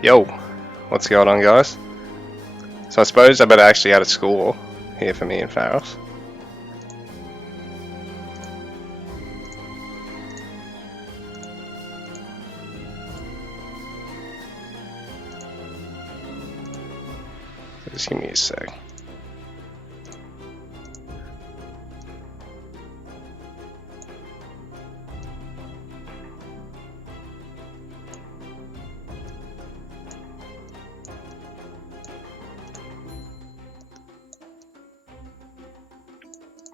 Yo, what's going on, guys? So I suppose I better actually add a score here for me and Pharos. So just give me a sec.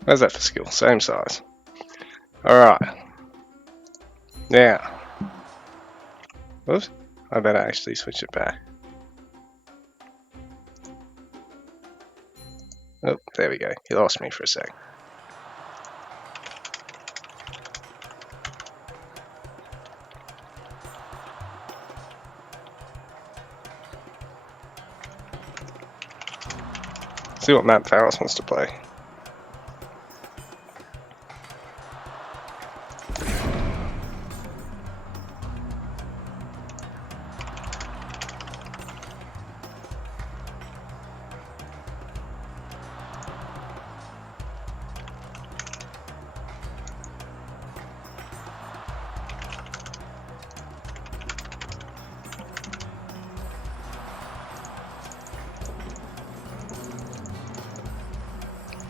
How's that for skill? Same size. Alright. Now. Whoops. I better actually switch it back. Oh, there we go. You lost me for a sec. See what map Pharos wants to play.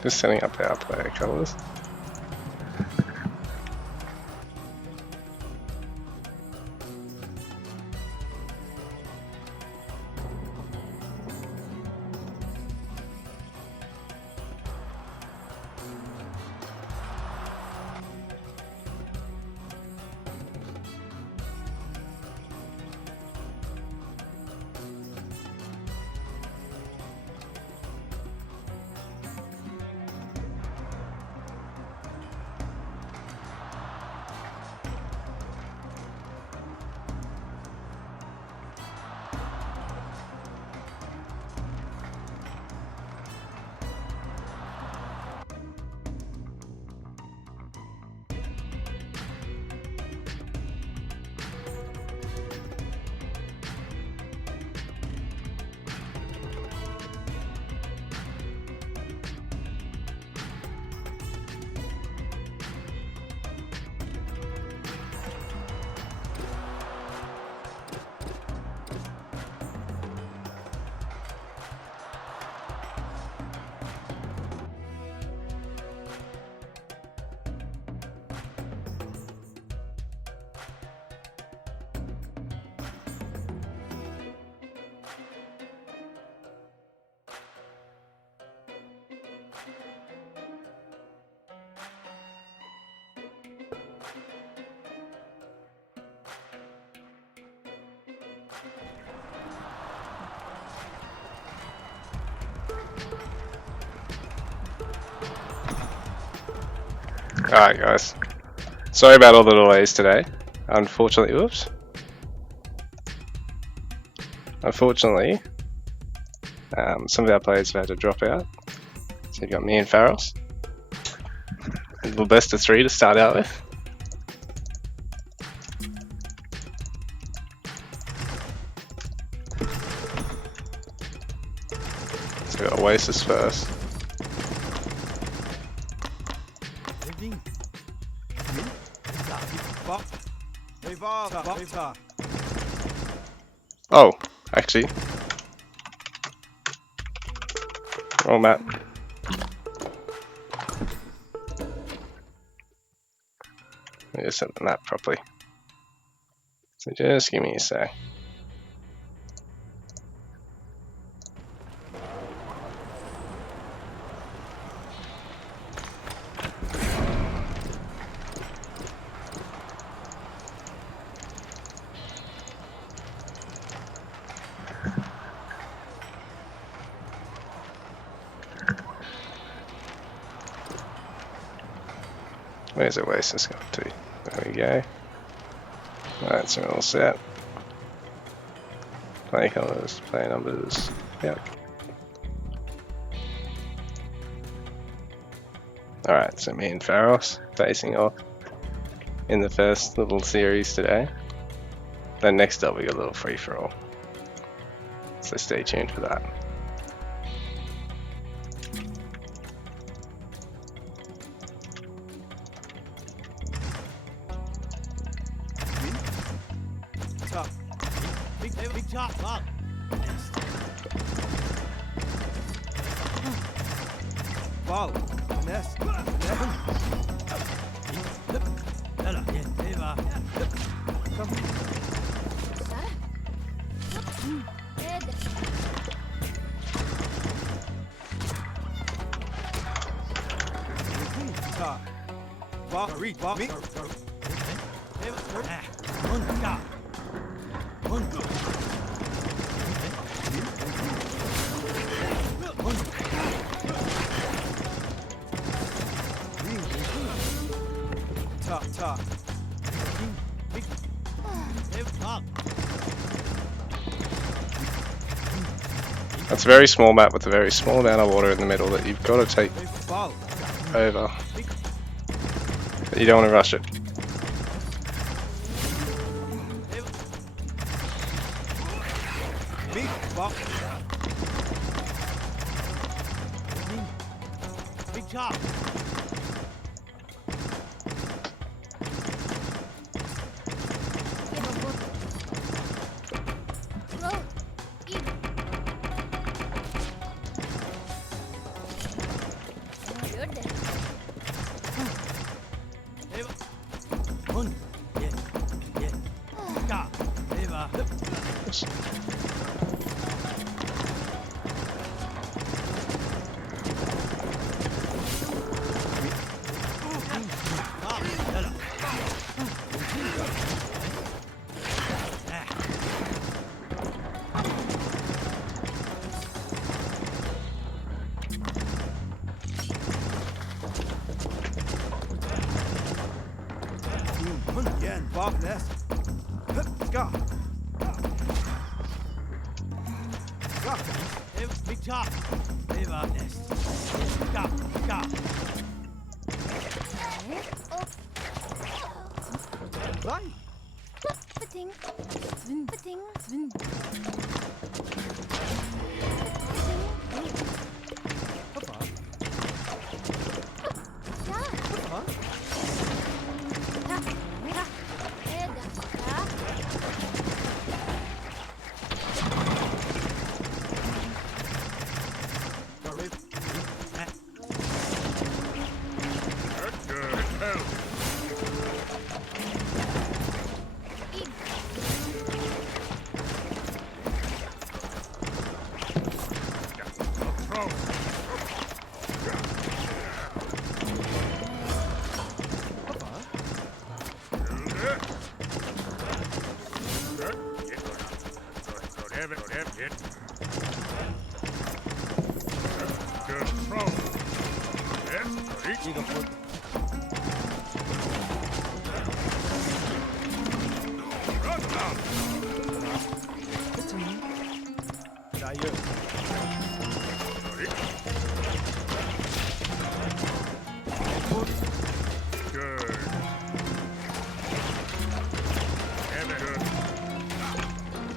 Just setting up our player colors. Alright, guys. Sorry about all the delays today. Unfortunately, oops. Unfortunately, some of our players have had to drop out. So you've got me and Pharos. A little best of 3 to start out with. So we've got Oasis first. Oh, actually. Wrong map. Let me just set the map properly. So just give me a sec. Where's Oasis going to? There we go. Alright, so we're all set. Play colors, play numbers. Yep. Alright, so me and Pharos facing off in the first little series today. Then next up we got a little free for all. So stay tuned for that. Top. Big top. Up. Ball. Nest. Come. Top. Ball. Reach. Ball. Me. Top. That's a very small map with a very small amount of water in the middle that you've got to take Ball. over. But you don't want to rush it. Me. Ball. Big top. Again, Bob Nest. Scott. Big top. Bob Nest. Scott. Right. Pating. Pating. Papa. Ja. Papa. Ja. Ja.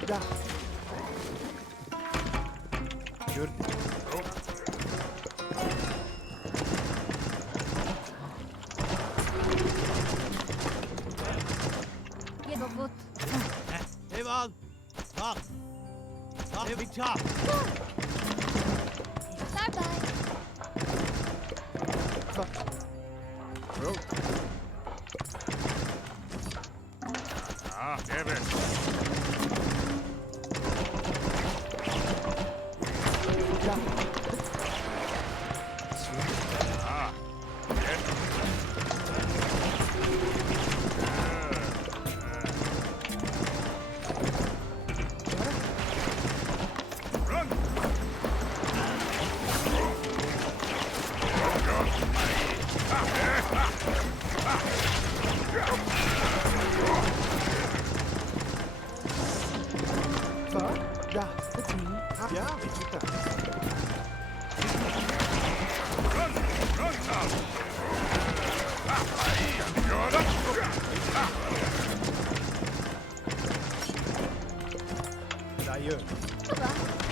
Ja. Good. Jego but. Bob. Top. Big top. Bye-bye. Bro. Kevin. Ja, ich tue das. D'ailleurs. Ça va.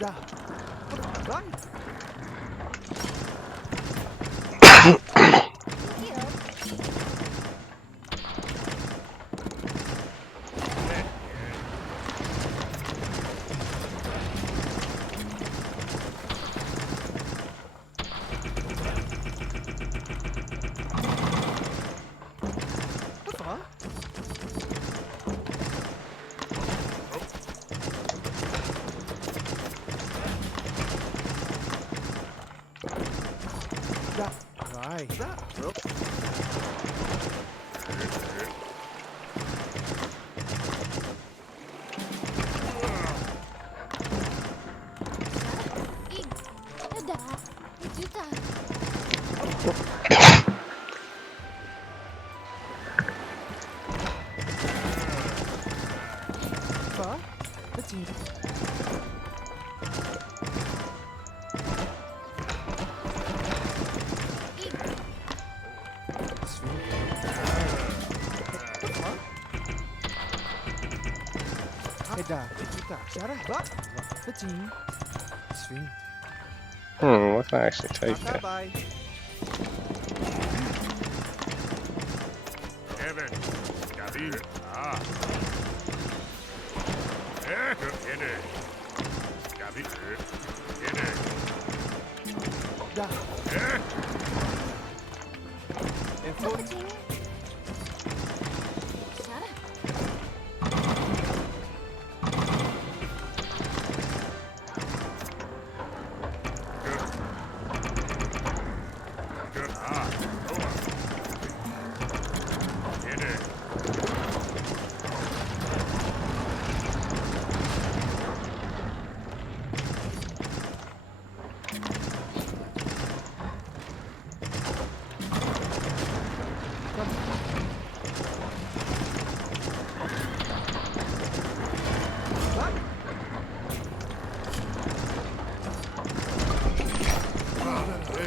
Da. Run. Apa? Da. Right. Da, bro. Da. Juta. Apa? Kecil. Da. Juta. Syarah, bak. Kecil. Swing. What can I actually take here? Bye. Evan, Gavin, Gene, Gavin, Gene, Da. Effort. Kucing. Sarah. Gene,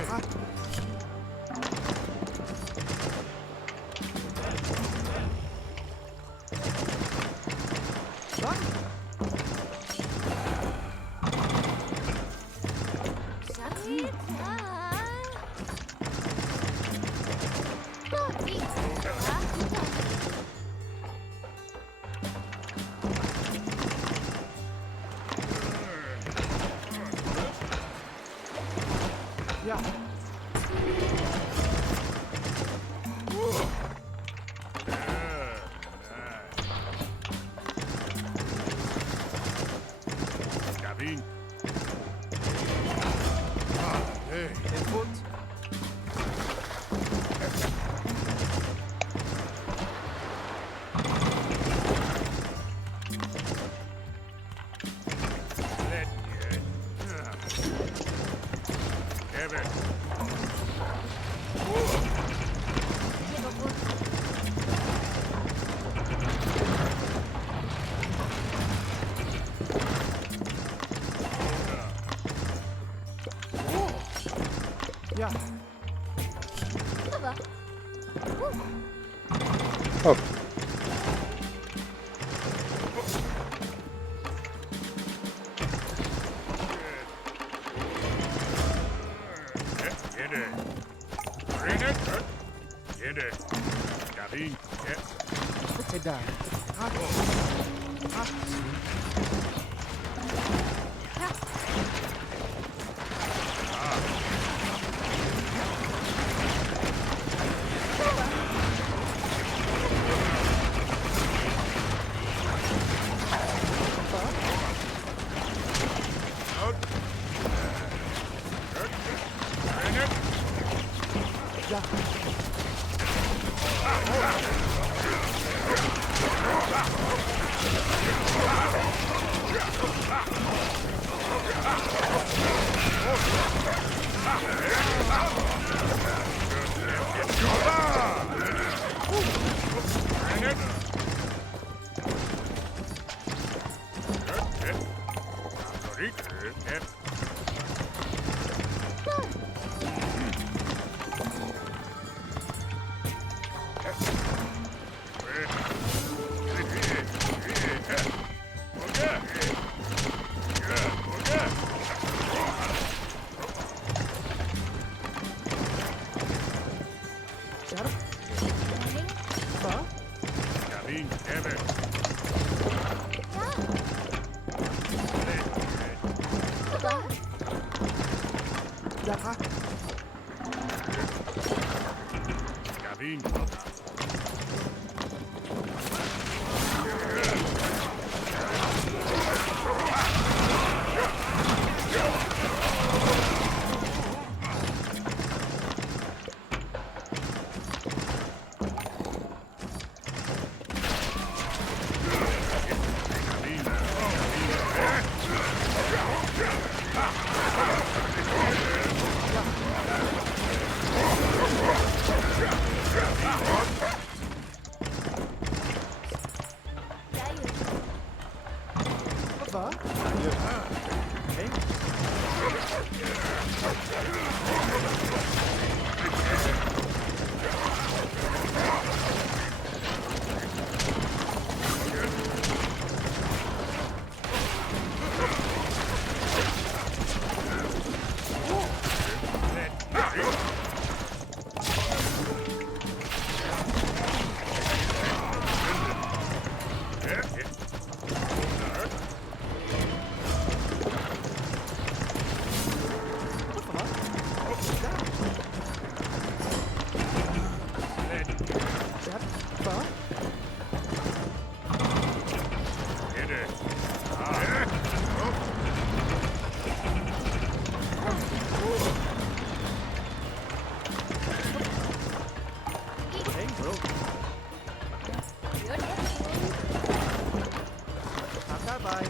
Bak. Bak. Sakit. Pergi. Juta. Ya. Gavin, Effort. let Evan, Jego but. Ya. Apa? Oh, Gene, bring it, Gene, Gavin, Da. Ah. Ah. bring it, Ya. Shadow. Running. Far. Gavin, Kevin. Baba. Jaha. Gavin. Far. Okay. Shadow. Far. Okay. Bro. Tata, bye.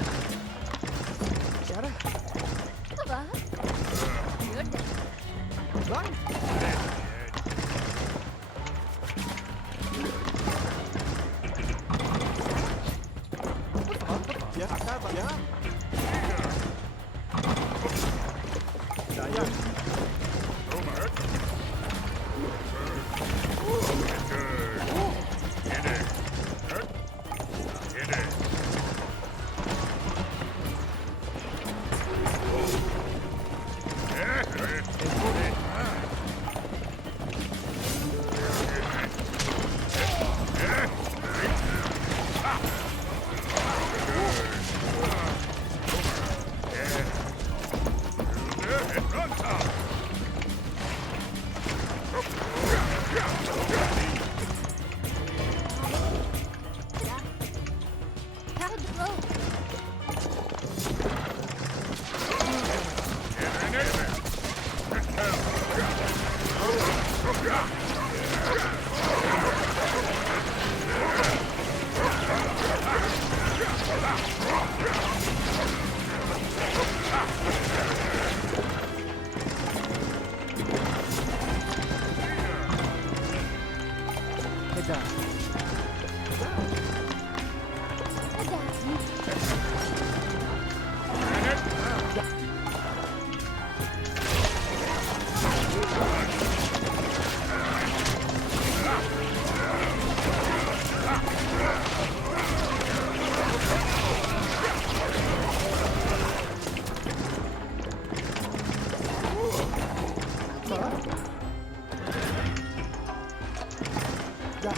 Shadow. Baba. Run. Yeah. Tata, bye. Yeah. Yeah. How to roll. Head down. Far. Yeah.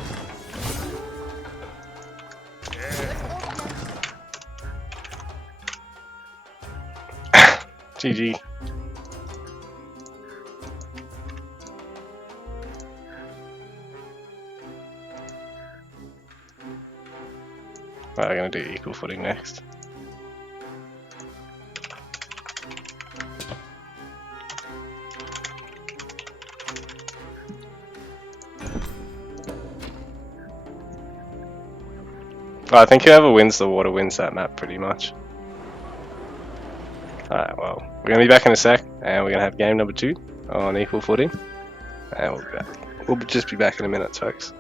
GG. Right, I'm gonna do equal footing next. I think whoever wins the water wins that map pretty much. Alright, well, we're gonna be back in a sec, and we're gonna have game number 2 on equal footing, and we'll be back. We'll just be back in a minute, folks.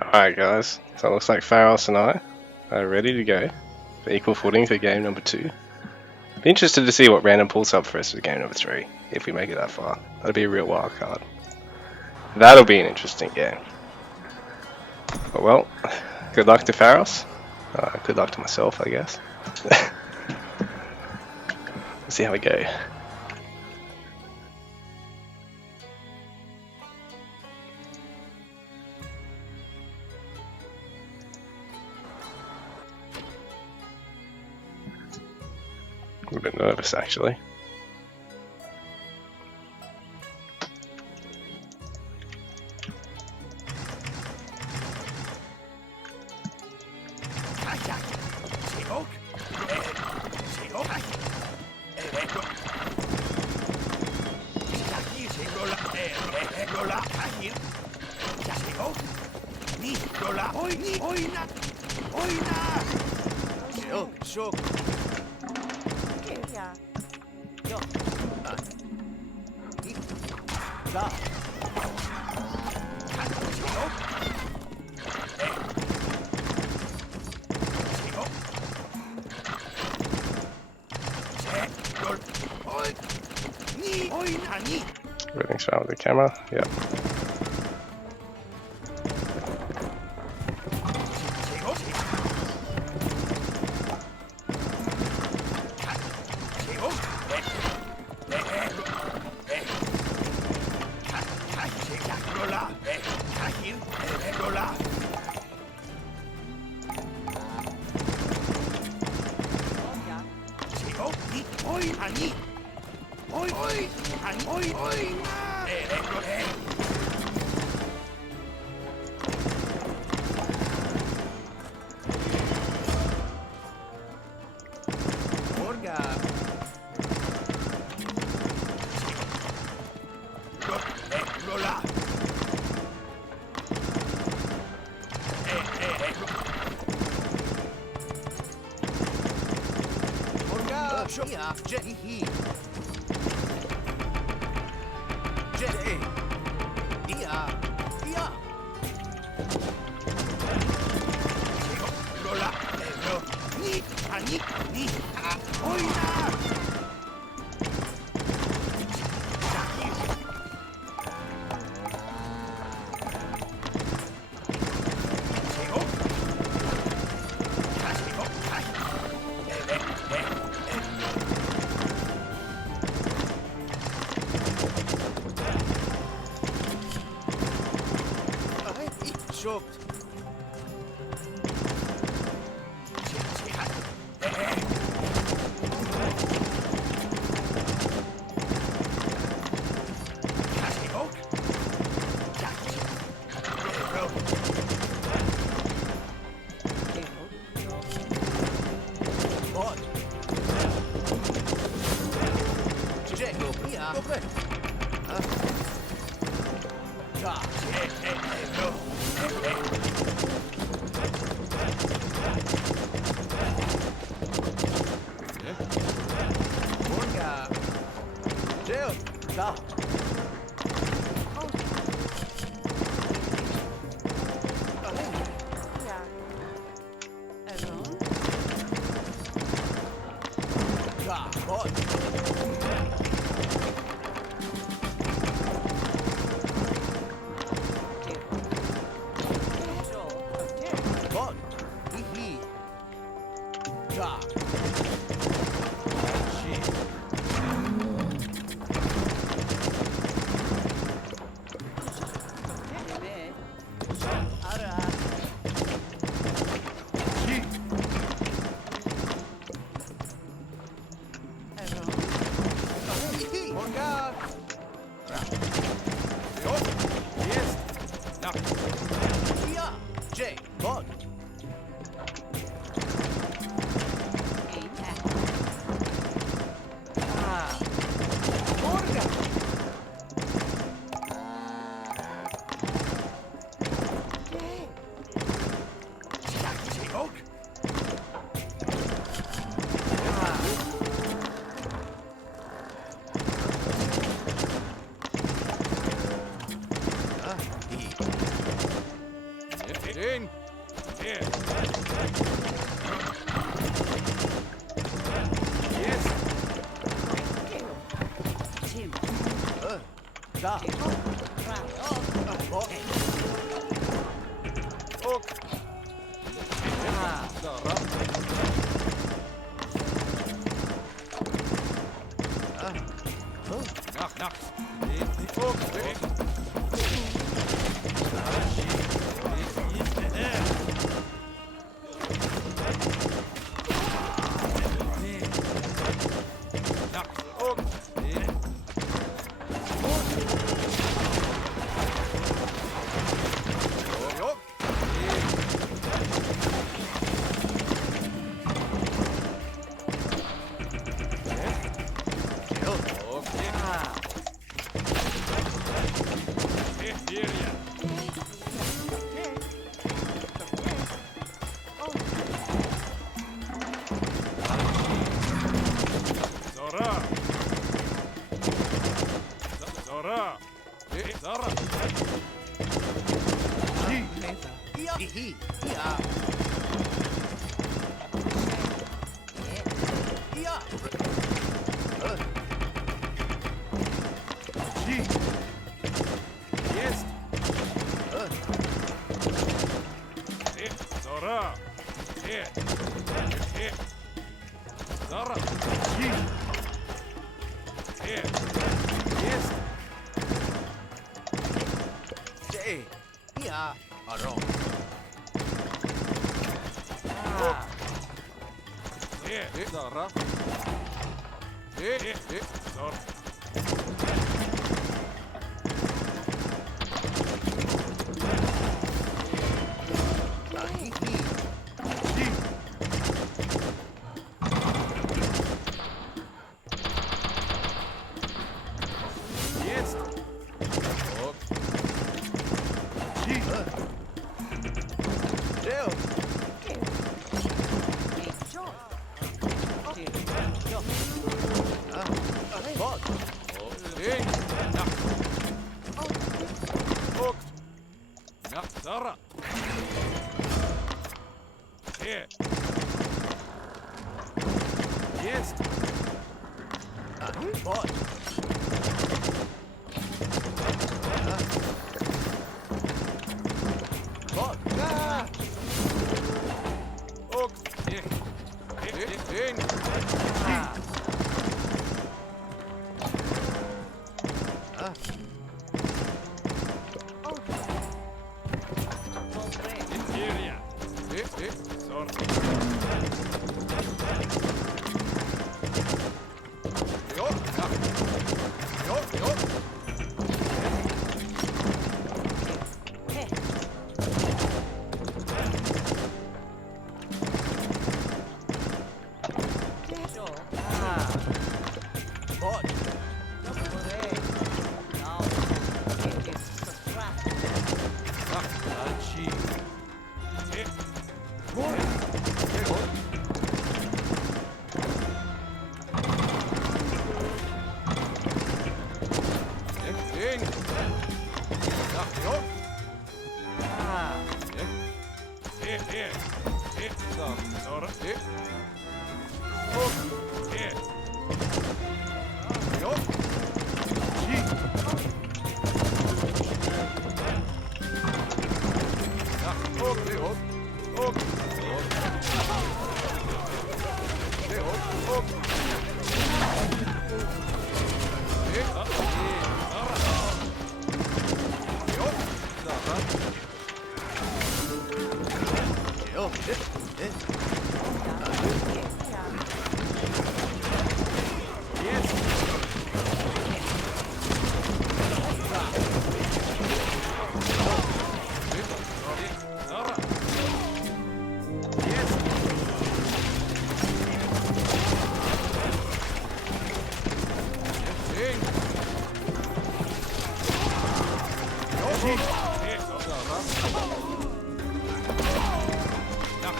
Alright guys, so it looks like Pharos and I are ready to go for equal footing for game number 2. Be interested to see what random pulls up for us for game number 3, if we make it that far. That'll be a real wild card. That'll be an interesting game. But well, good luck to Pharos, Good luck to myself, I guess. Let's see how we go. I'm a bit nervous, actually. Everything's fine with the camera. Yep. Jest! Zora! Zora! Jest! Zara! Zora! Jest! Ok. Ding! Ja. Ok. Ja, Zara! Hier! Jest! Ok. Hier! Ding! Hier, ja. Zora! Jo, ja. Jo. Ding! Ja, jo. Hier. Zora. Hier. Ok. Hier. Jo. Ja, ok. Hier, ok. Ok. Hier, ok. Ok. Hier. Jo. Zara. Yes. Zara. Yes. Ding. Jo. Hier, Zara. Ja.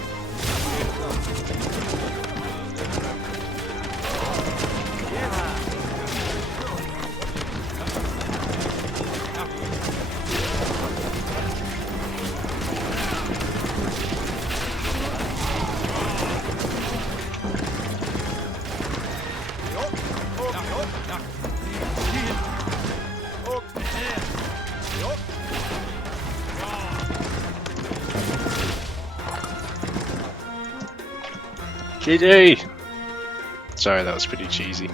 GG! Sorry, that was pretty cheesy.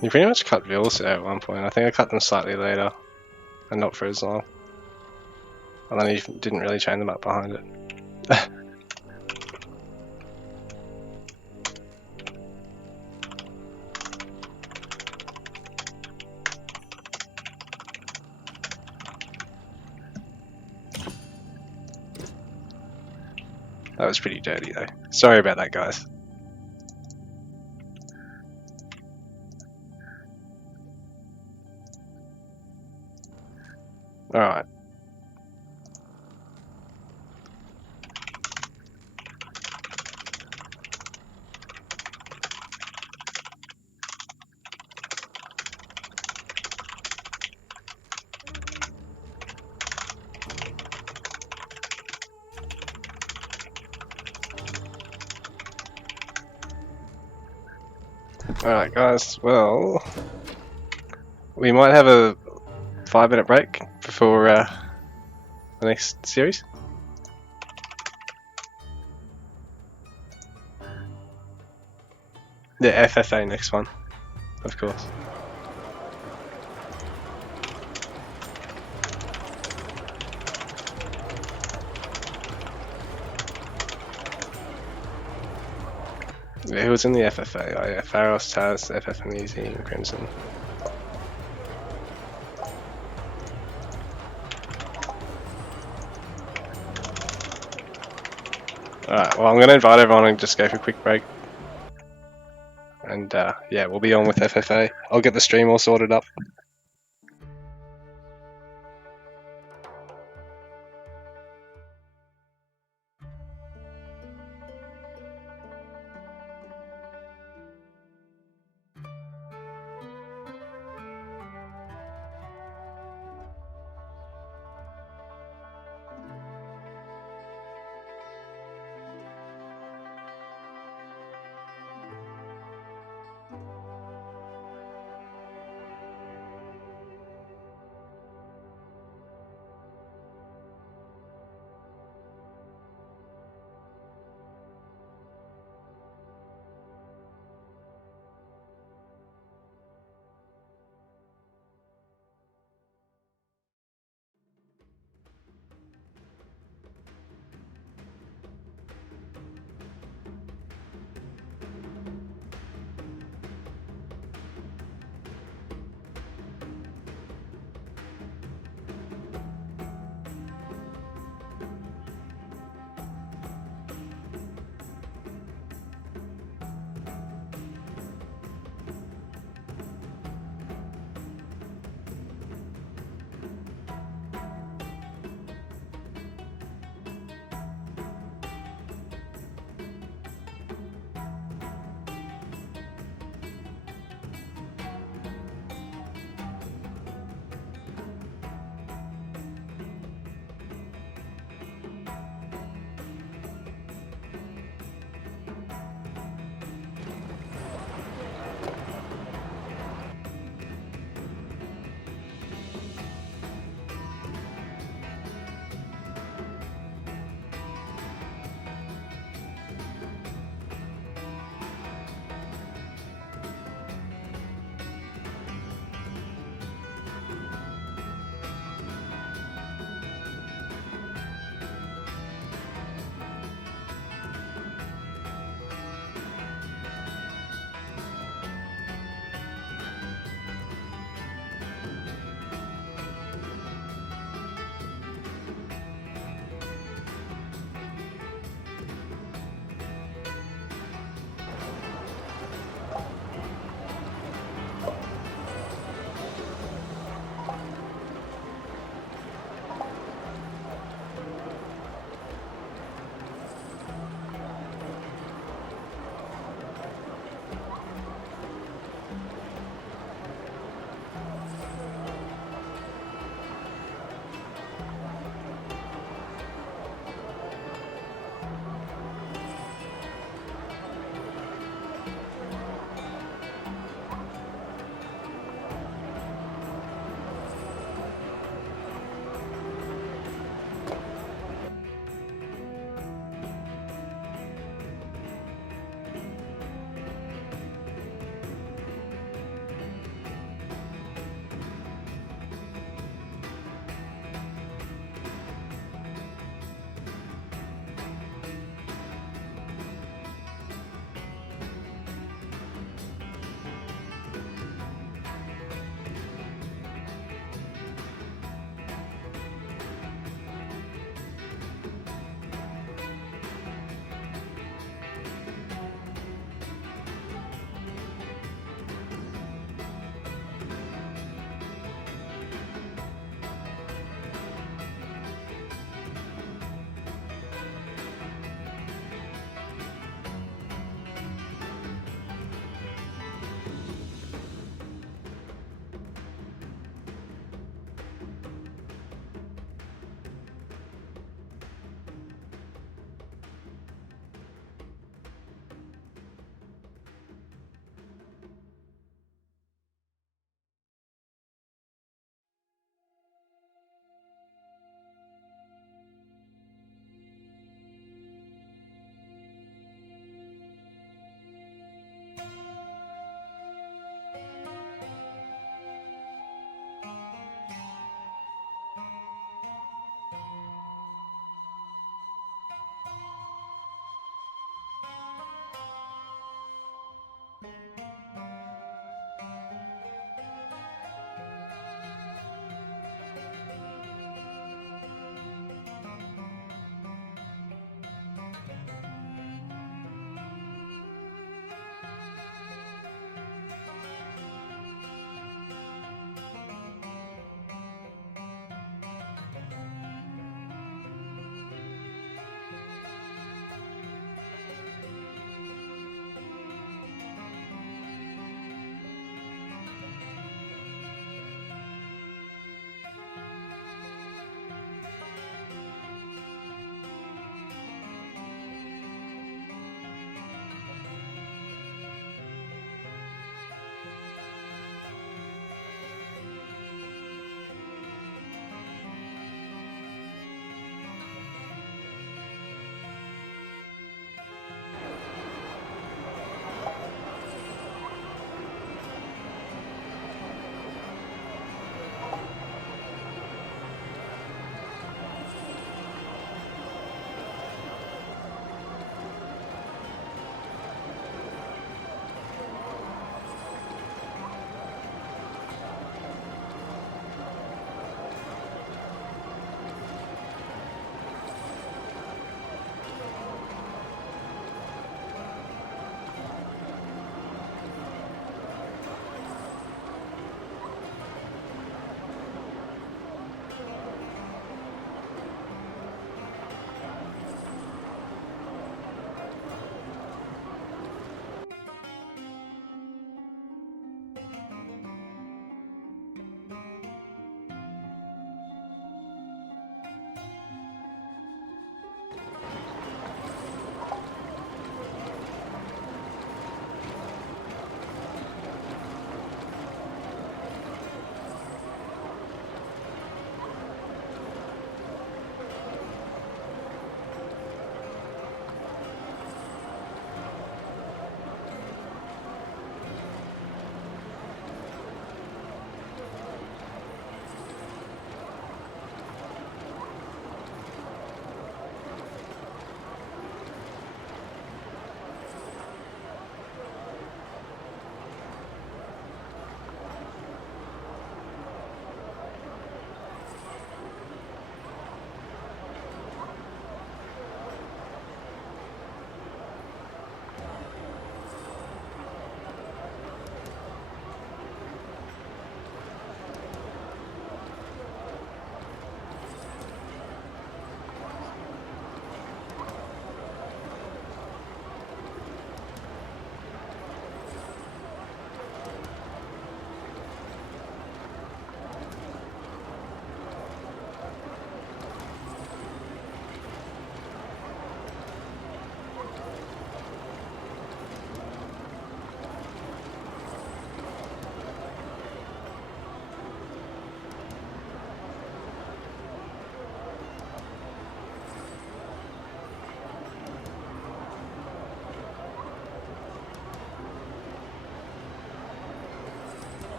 You pretty much cut Vills at one point. I think I cut them slightly later, and not for as long. And then you didn't really chain them up behind it. That was pretty dirty though. Sorry about that, guys. Alright. Alright, guys, well, we might have a 5-minute break before the next series. The FFA next one, of course. Yeah, who was in the FFA? Oh yeah, Pharos, Taz, FF and Easy, and Crimson. Alright, well I'm going to invite everyone and just go for a quick break. And yeah, we'll be on with FFA. I'll get the stream all sorted up.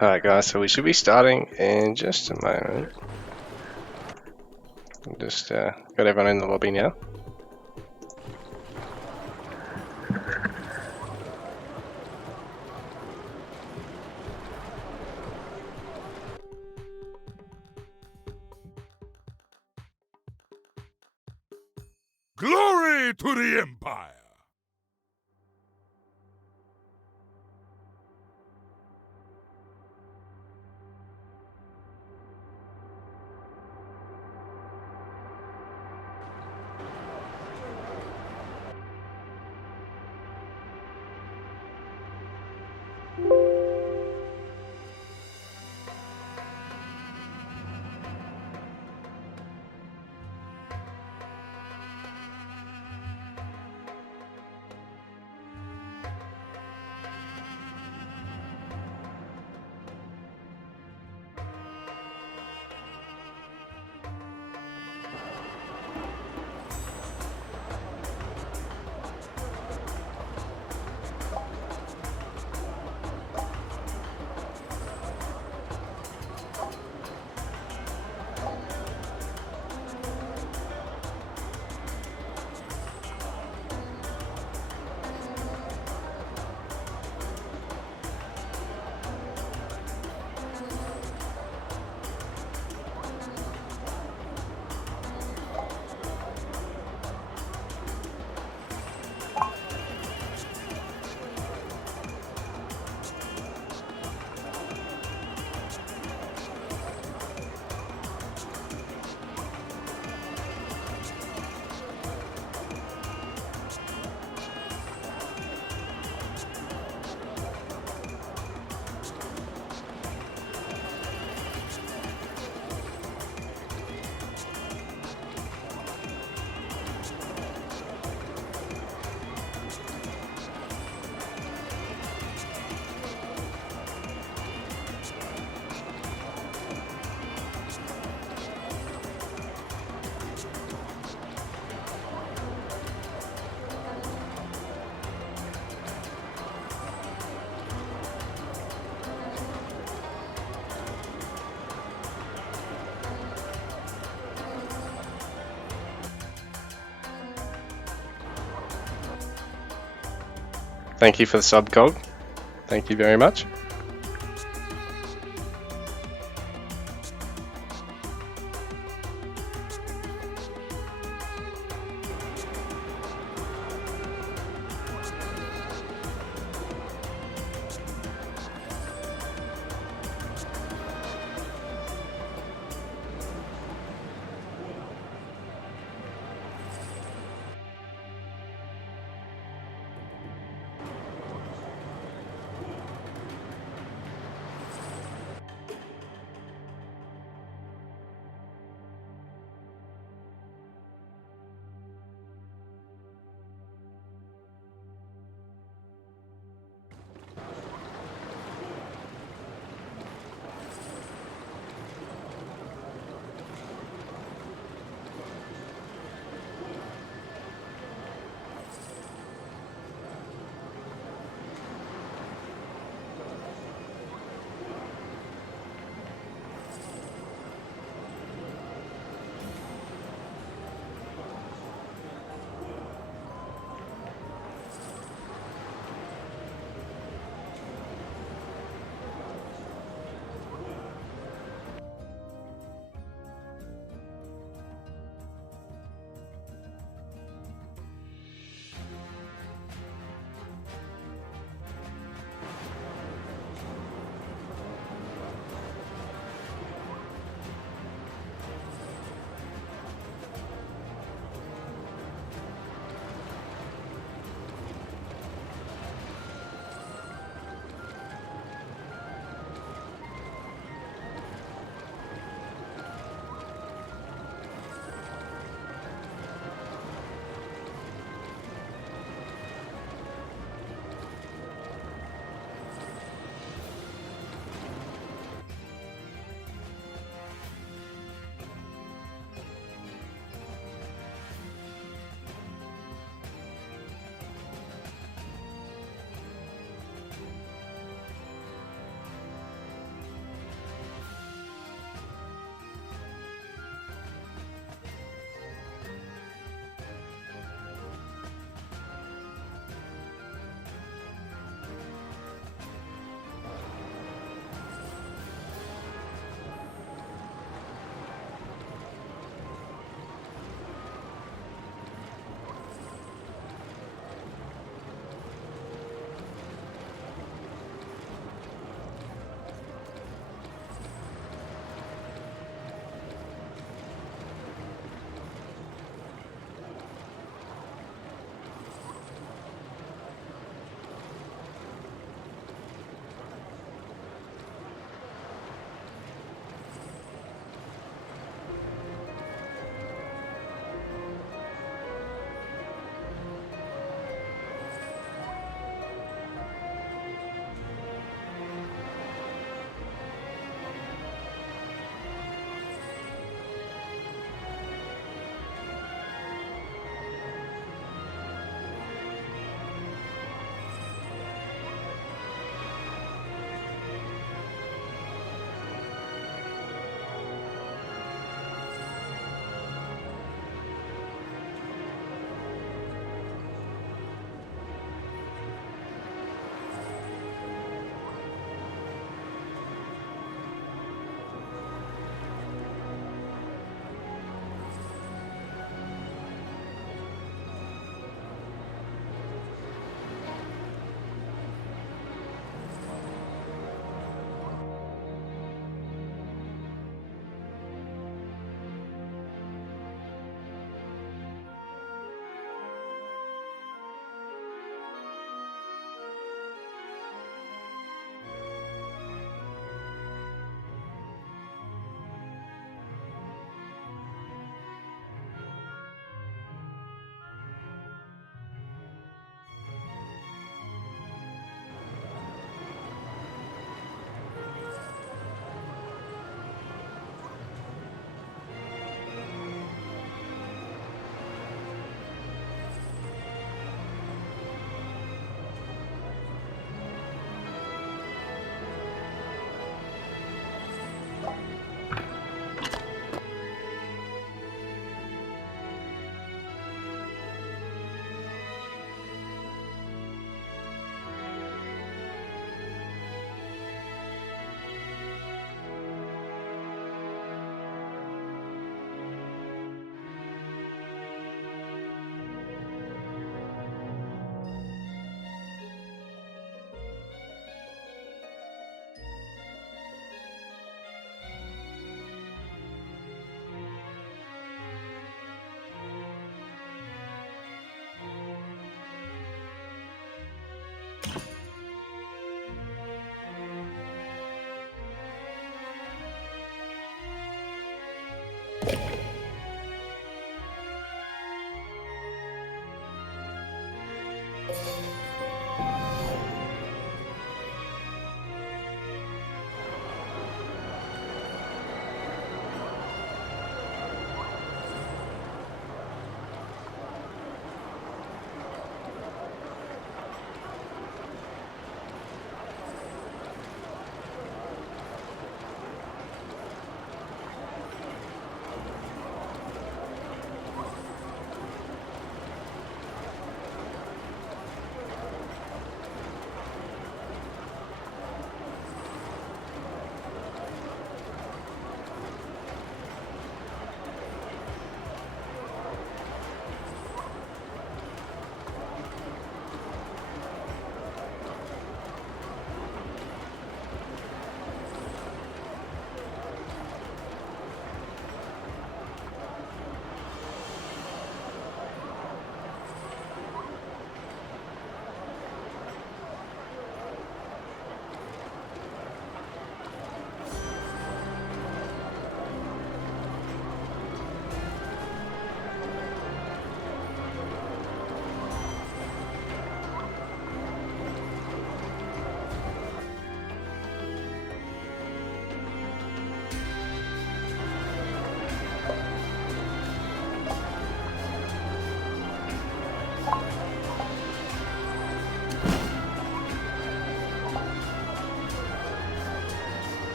Alright guys, so we should be starting in just a moment. Just got everyone in the lobby now. Glory to the Empire! Thank you for the sub, Cog. Thank you very much.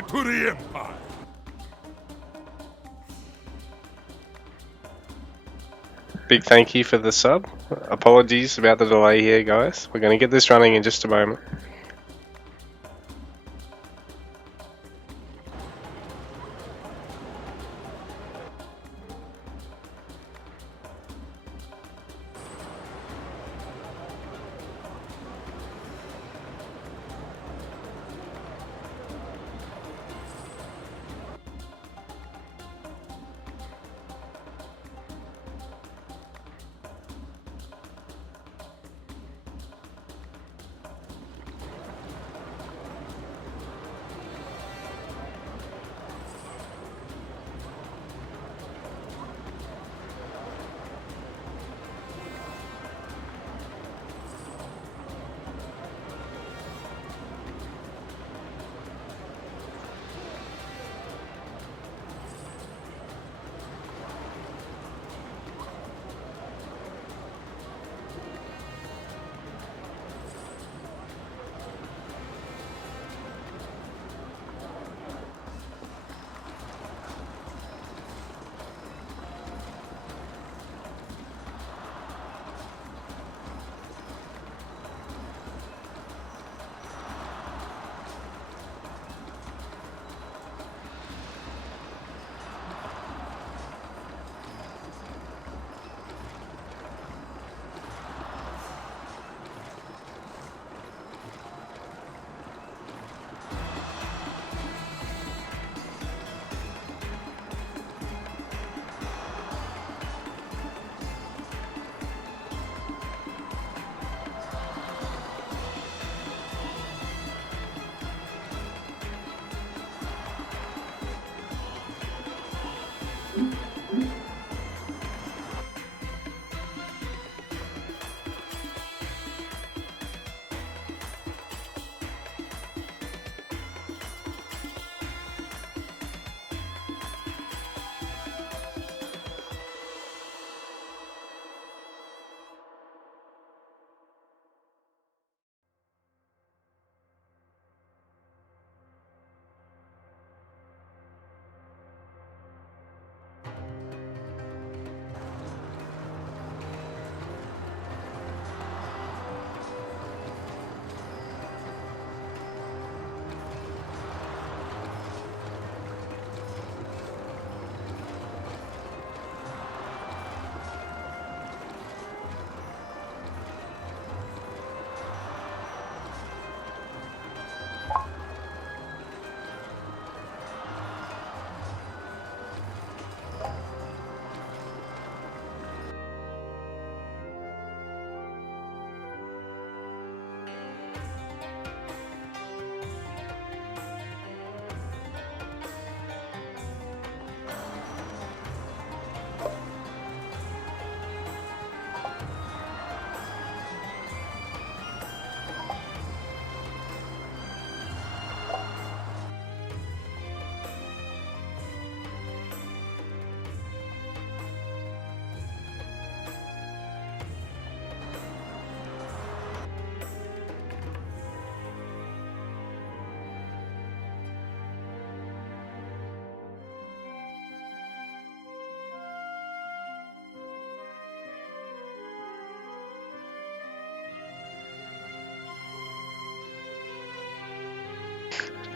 Glory to the Empire! Big thank you for the sub. Apologies about the delay here, guys. We're going to get this running in just a moment.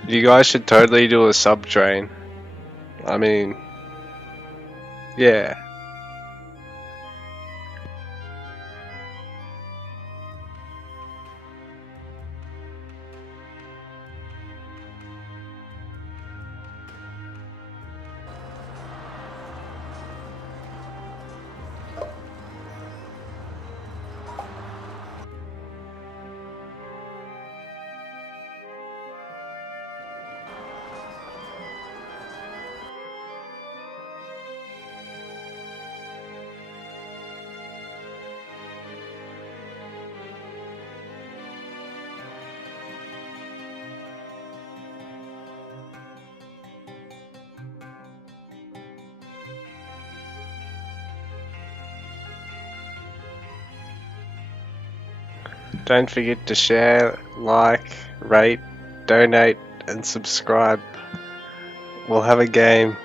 You guys should totally do a sub train. I mean, yeah. Don't forget to share, like, rate, donate, and subscribe. we'll have a game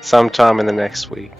sometime in the next week.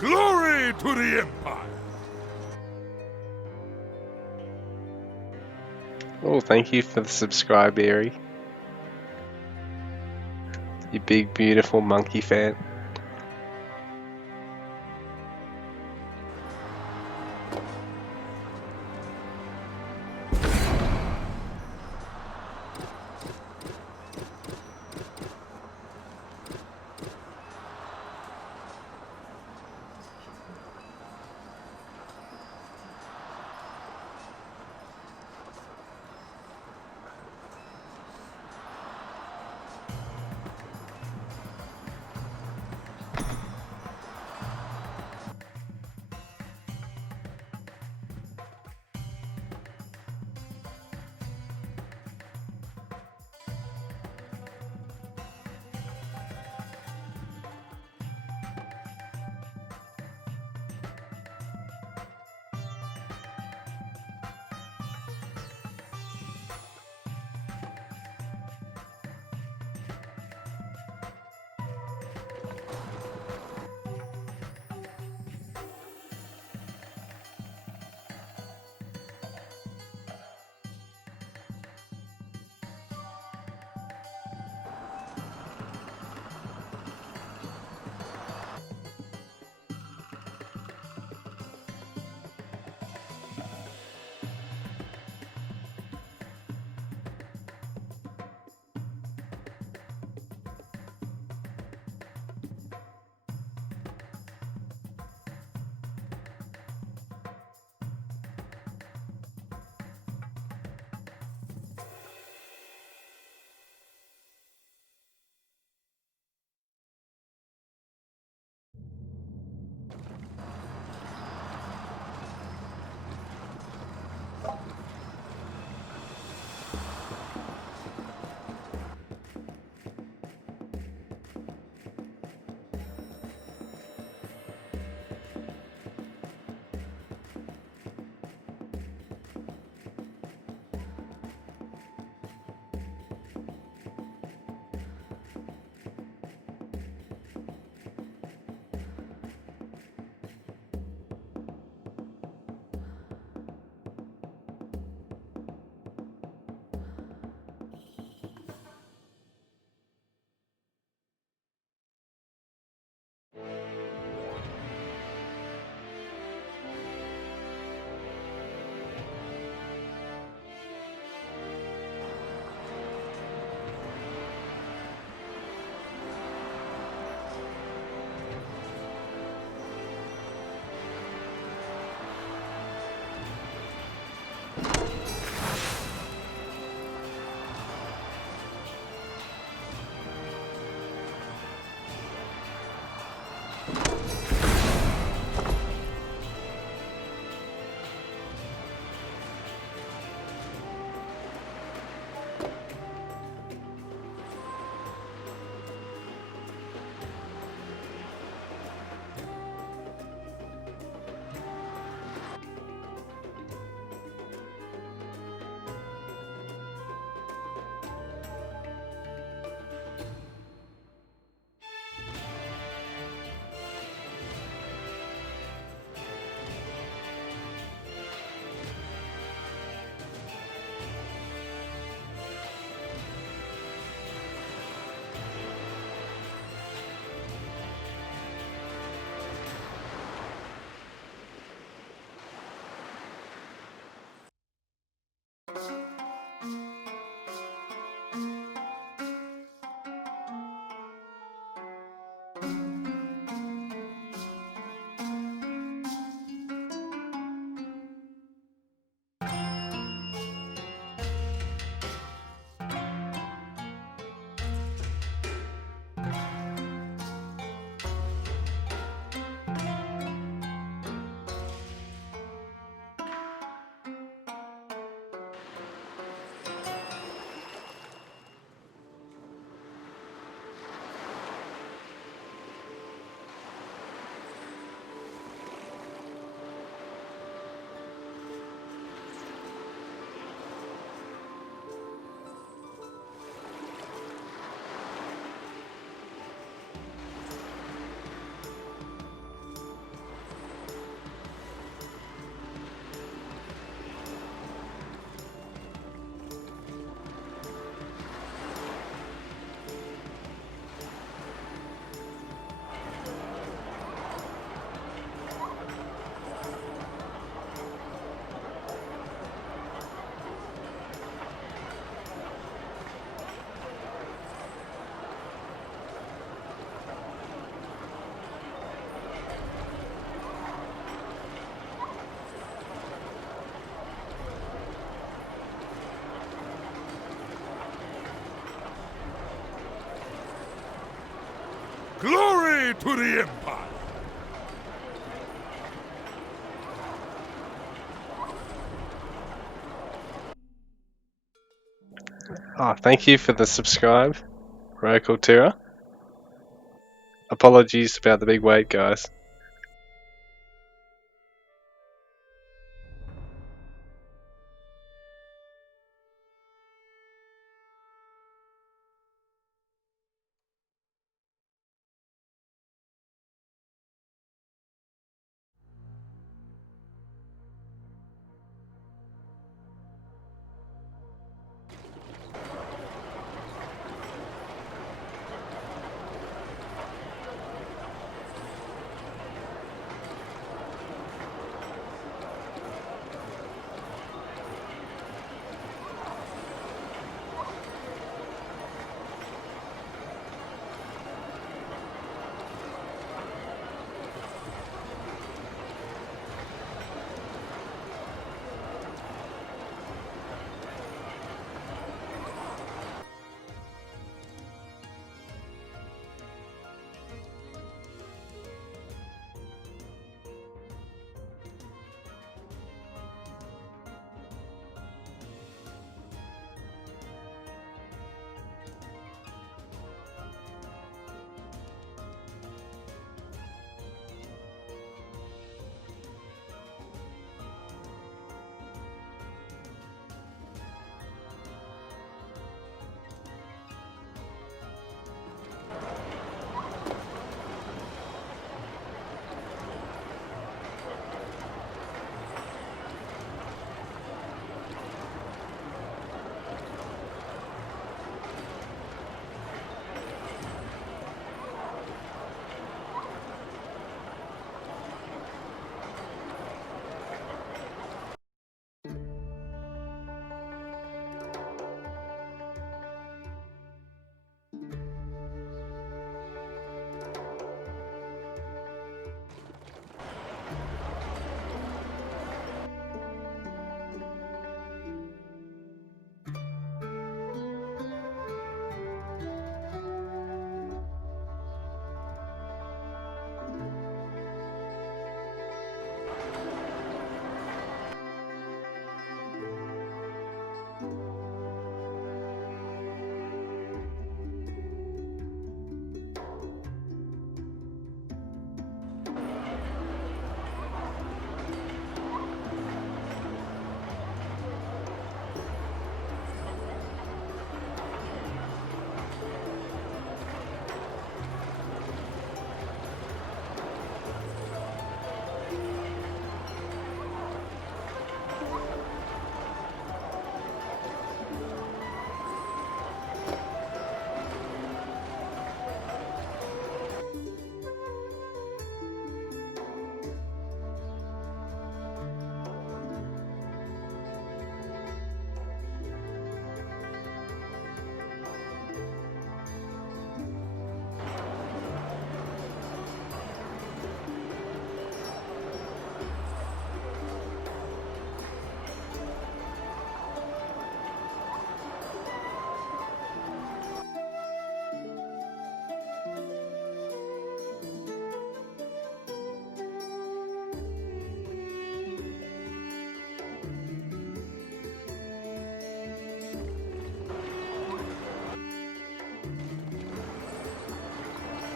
Glory to the Empire! Oh, thank you for the subscribe, Eerie. You big, beautiful monkey fan. Glory to the Empire! Oh, thank you for the subscribe, Rokultira. Apologies about the big wait, guys.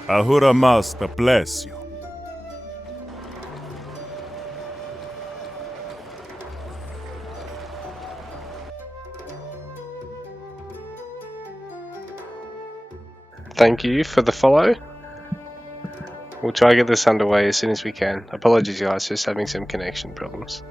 Ahura Mazda bless you. Thank you for the follow. We'll try to get this underway as soon as we can. Apologies, guys, just having some connection problems.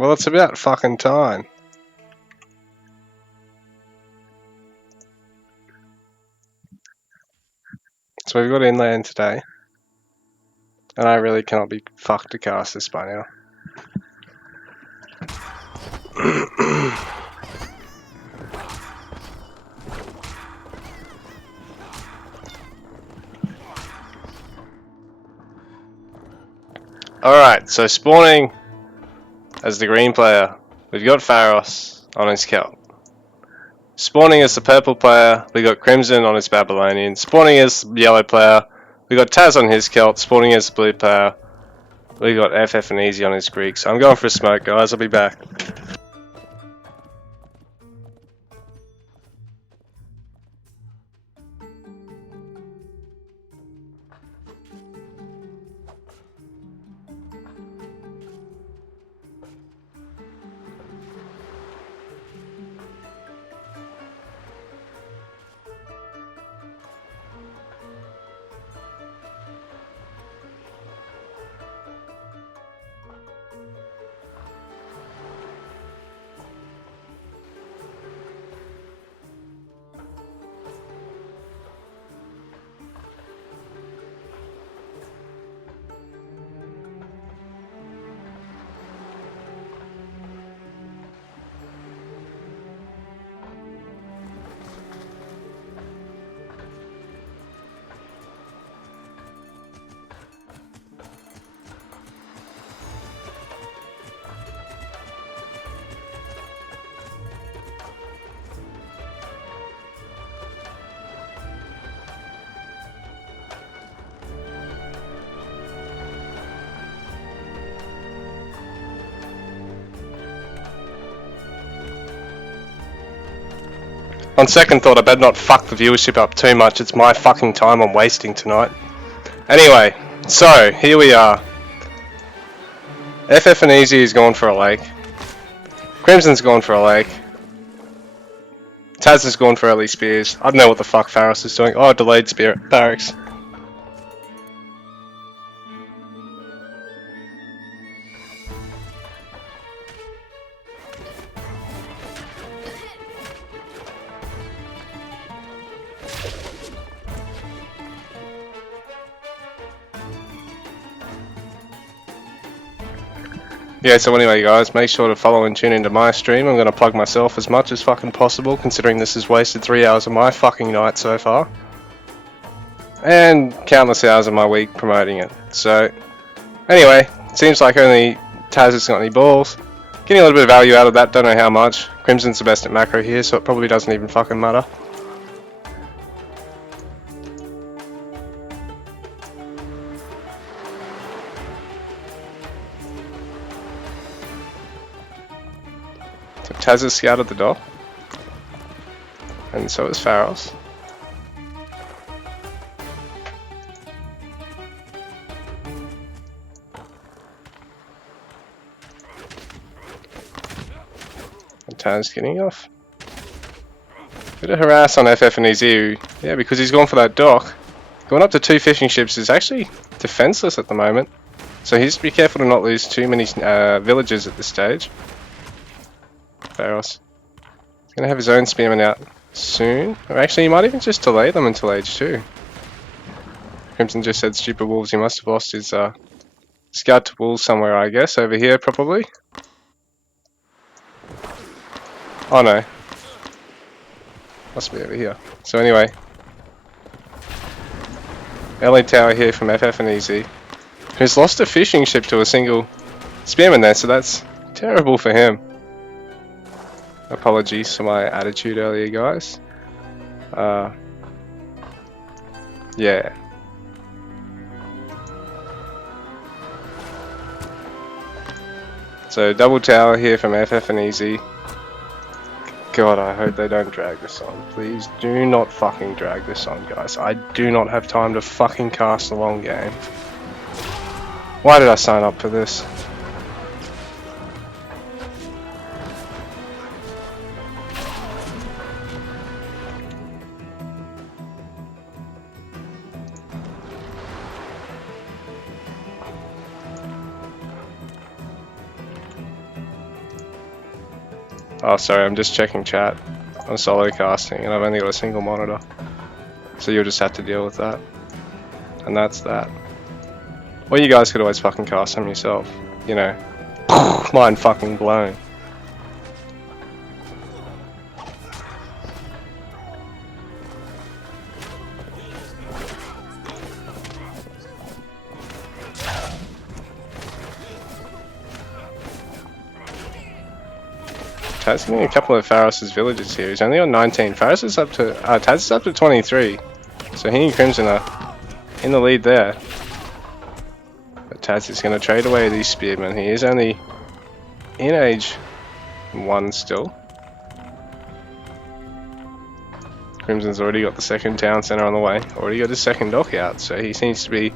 Well, it's about fucking time. So we've got inland today. And I really cannot be fucked to cast this by now. Alright, so spawning as the green player, we've got Pharos on his Celt. Spawning as the purple player, we got Crimson on his Babylonian. Spawning as the yellow player, we got Taz on his Celt. Spawning as the blue player, we got FF and Easy on his Greek. So I'm going for a smoke, guys. I'll be back. On second thought, I better not fuck the viewership up too much. It's my fucking time I'm wasting tonight. Anyway, so here we are. FF and Easy is gone for a lake. Crimson's gone for a lake. Taz has gone for early spears. I don't know what the fuck Pharos is doing. Oh, delayed spirit barracks. Yeah, so anyway guys, make sure to follow and tune into my stream. I'm going to plug myself as much as fucking possible, considering this has wasted 3 hours of my fucking night so far. And countless hours of my week promoting it. So, anyway, seems like only Taz has got any balls. Getting a little bit of value out of that, don't know how much. Crimson's the best at macro here, so it probably doesn't even fucking matter. Taz has scouted the dock, and so is Pharos. And Taz getting off. Bit of harass on FF and EZ, yeah, because he's gone for that dock. Going up to 2 fishing ships is actually defenseless at the moment, so he has to be careful to not lose too many villages at this stage. Pharos. He's going to have his own spearmen out soon. Or actually, he might even just delay them until age 2. Crimson just said stupid wolves. He must have lost his scout to wolves somewhere, I guess. Over here, probably. Oh no. Must be over here. So anyway. LA Tower here from FF and EZ. Who's lost a fishing ship to a single spearman there, so that's terrible for him. Apologies for my attitude earlier, guys. Yeah. So double tower here from FF and EZ. God, I hope they don't drag this on. Please do not fucking drag this on, guys. I do not have time to fucking cast a long game. Why did I sign up for this? Oh, sorry, I'm just checking chat. I'm solo casting and I've only got a single monitor. So you'll just have to deal with that. And that's that. Or you guys could always fucking cast them yourself. You know. Mind fucking blown. Taz getting a couple of Pharos' villages here. He's only on 19. Pharos is up to Taz is up to 23. So he and Crimson are in the lead there. But Taz is going to trade away these spearmen. He is only in age 1 still. Crimson's already got the second town centre on the way. Already got his second dock out. So he seems to be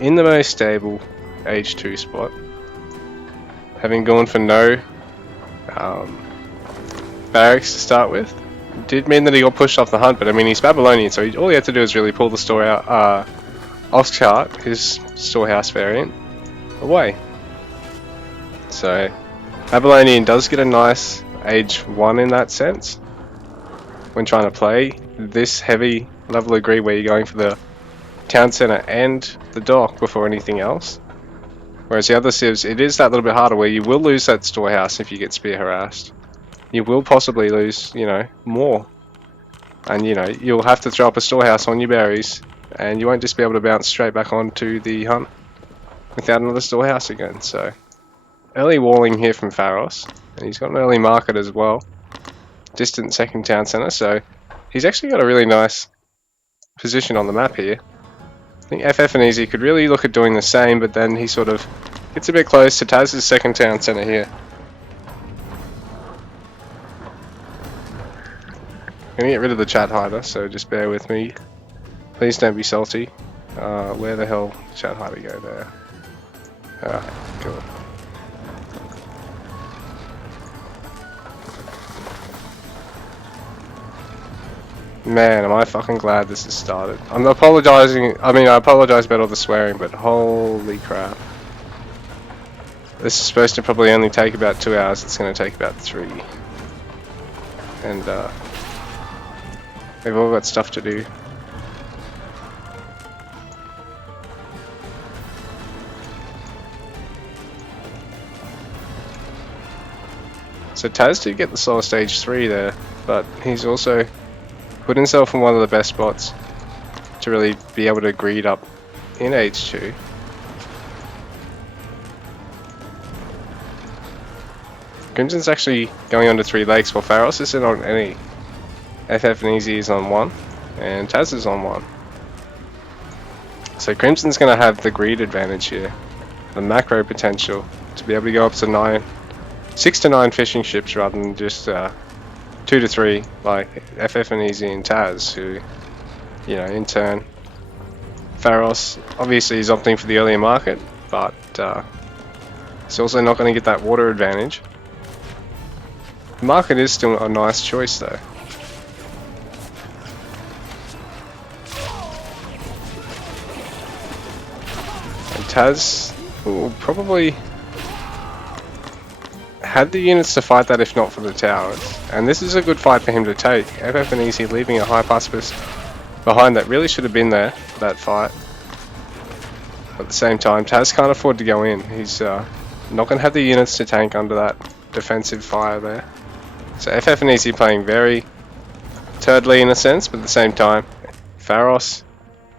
in the most stable age 2 spot. Having gone for no barracks to start with. Did mean that he got pushed off the hunt, but I mean he's Babylonian, so all he had to do is really pull the store out, off chart, his storehouse variant, away. So Babylonian does get a nice age 1 in that sense when trying to play this heavy level of greed where you're going for the town centre and the dock before anything else. Whereas the other civs, it is that little bit harder where you will lose that storehouse if you get spear harassed. You will possibly lose, you know, more. And, you know, you'll have to throw up a storehouse on your berries, and you won't just be able to bounce straight back onto the hunt without another storehouse again. So, early walling here from Pharos, and he's got an early market as well. Distant second town centre, so he's actually got a really nice position on the map here. I think FF and Easy could really look at doing the same, but then he sort of gets a bit close to Taz's second town centre here. I'm gonna get rid of the chat hider, so just bear with me. Please don't be salty. Where the hell did chat hider go there? Alright, cool. Man, am I fucking glad this has started. I'm apologizing, I apologize about all the swearing, but holy crap. This is supposed to probably only take about 2 hours, it's going to take about 3. And, we've all got stuff to do. So Taz did get the solo stage 3 there, but he's also put himself in one of the best spots to really be able to greed up in H2. Crimson's actually going on to 3 lakes while Pharos isn't on any. FF and Easy is on 1 and Taz is on 1. So Crimson's going to have the greed advantage here, the macro potential to be able to go up to 6 to 9 fishing ships rather than just 2 to 3 like FF and Easy and Taz, who, you know, in turn, Pharos obviously is opting for the earlier market, but he's also not going to get that water advantage. The market is still a nice choice though. And Taz will probably had the units to fight that if not for the towers, and this is a good fight for him to take. FF and Easy leaving a high pacifist behind that really should have been there for that fight. But at the same time, Taz can't afford to go in. He's not going to have the units to tank under that defensive fire there. So FF and Easy playing very turdly in a sense, but at the same time, Pharos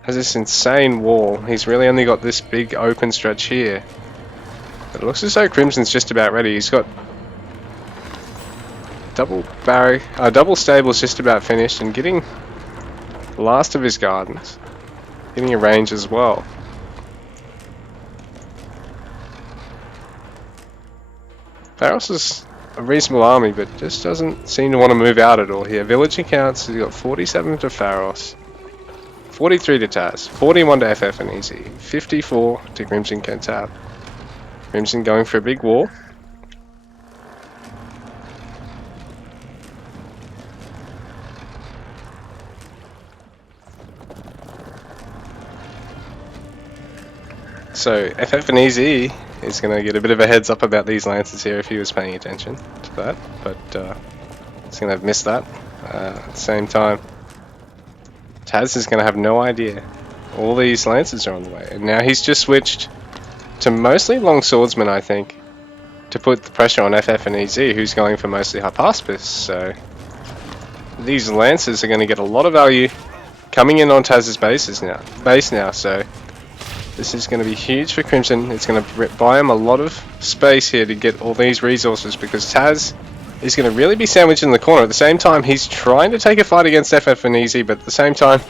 has this insane wall. He's really only got this big open stretch here. It looks as though Crimson's just about ready. He's got double stables just about finished and getting the last of his gardens. Getting a range as well. Pharos is a reasonable army, but just doesn't seem to want to move out at all here. Village accounts, he's got 47 to Pharos, 43 to Taz, 41 to FF and Easy, 54 to Crimson Kentab. Crimson going for a big wall. So FF and Easy is going to get a bit of a heads up about these lances here if he was paying attention. that, but he's going to have missed that. At the same time, Taz is going to have no idea. All these Lancers are on the way, and now he's just switched to mostly Long Swordsman, I think, to put the pressure on FF and EZ, who's going for mostly Hypaspis. So these Lancers are going to get a lot of value coming in on Taz's base now. So this is going to be huge for Crimson. It's going to buy him a lot of space here to get all these resources, because Taz is going to really be sandwiched in the corner. At the same time, he's trying to take a fight against FF and EZ, but at the same time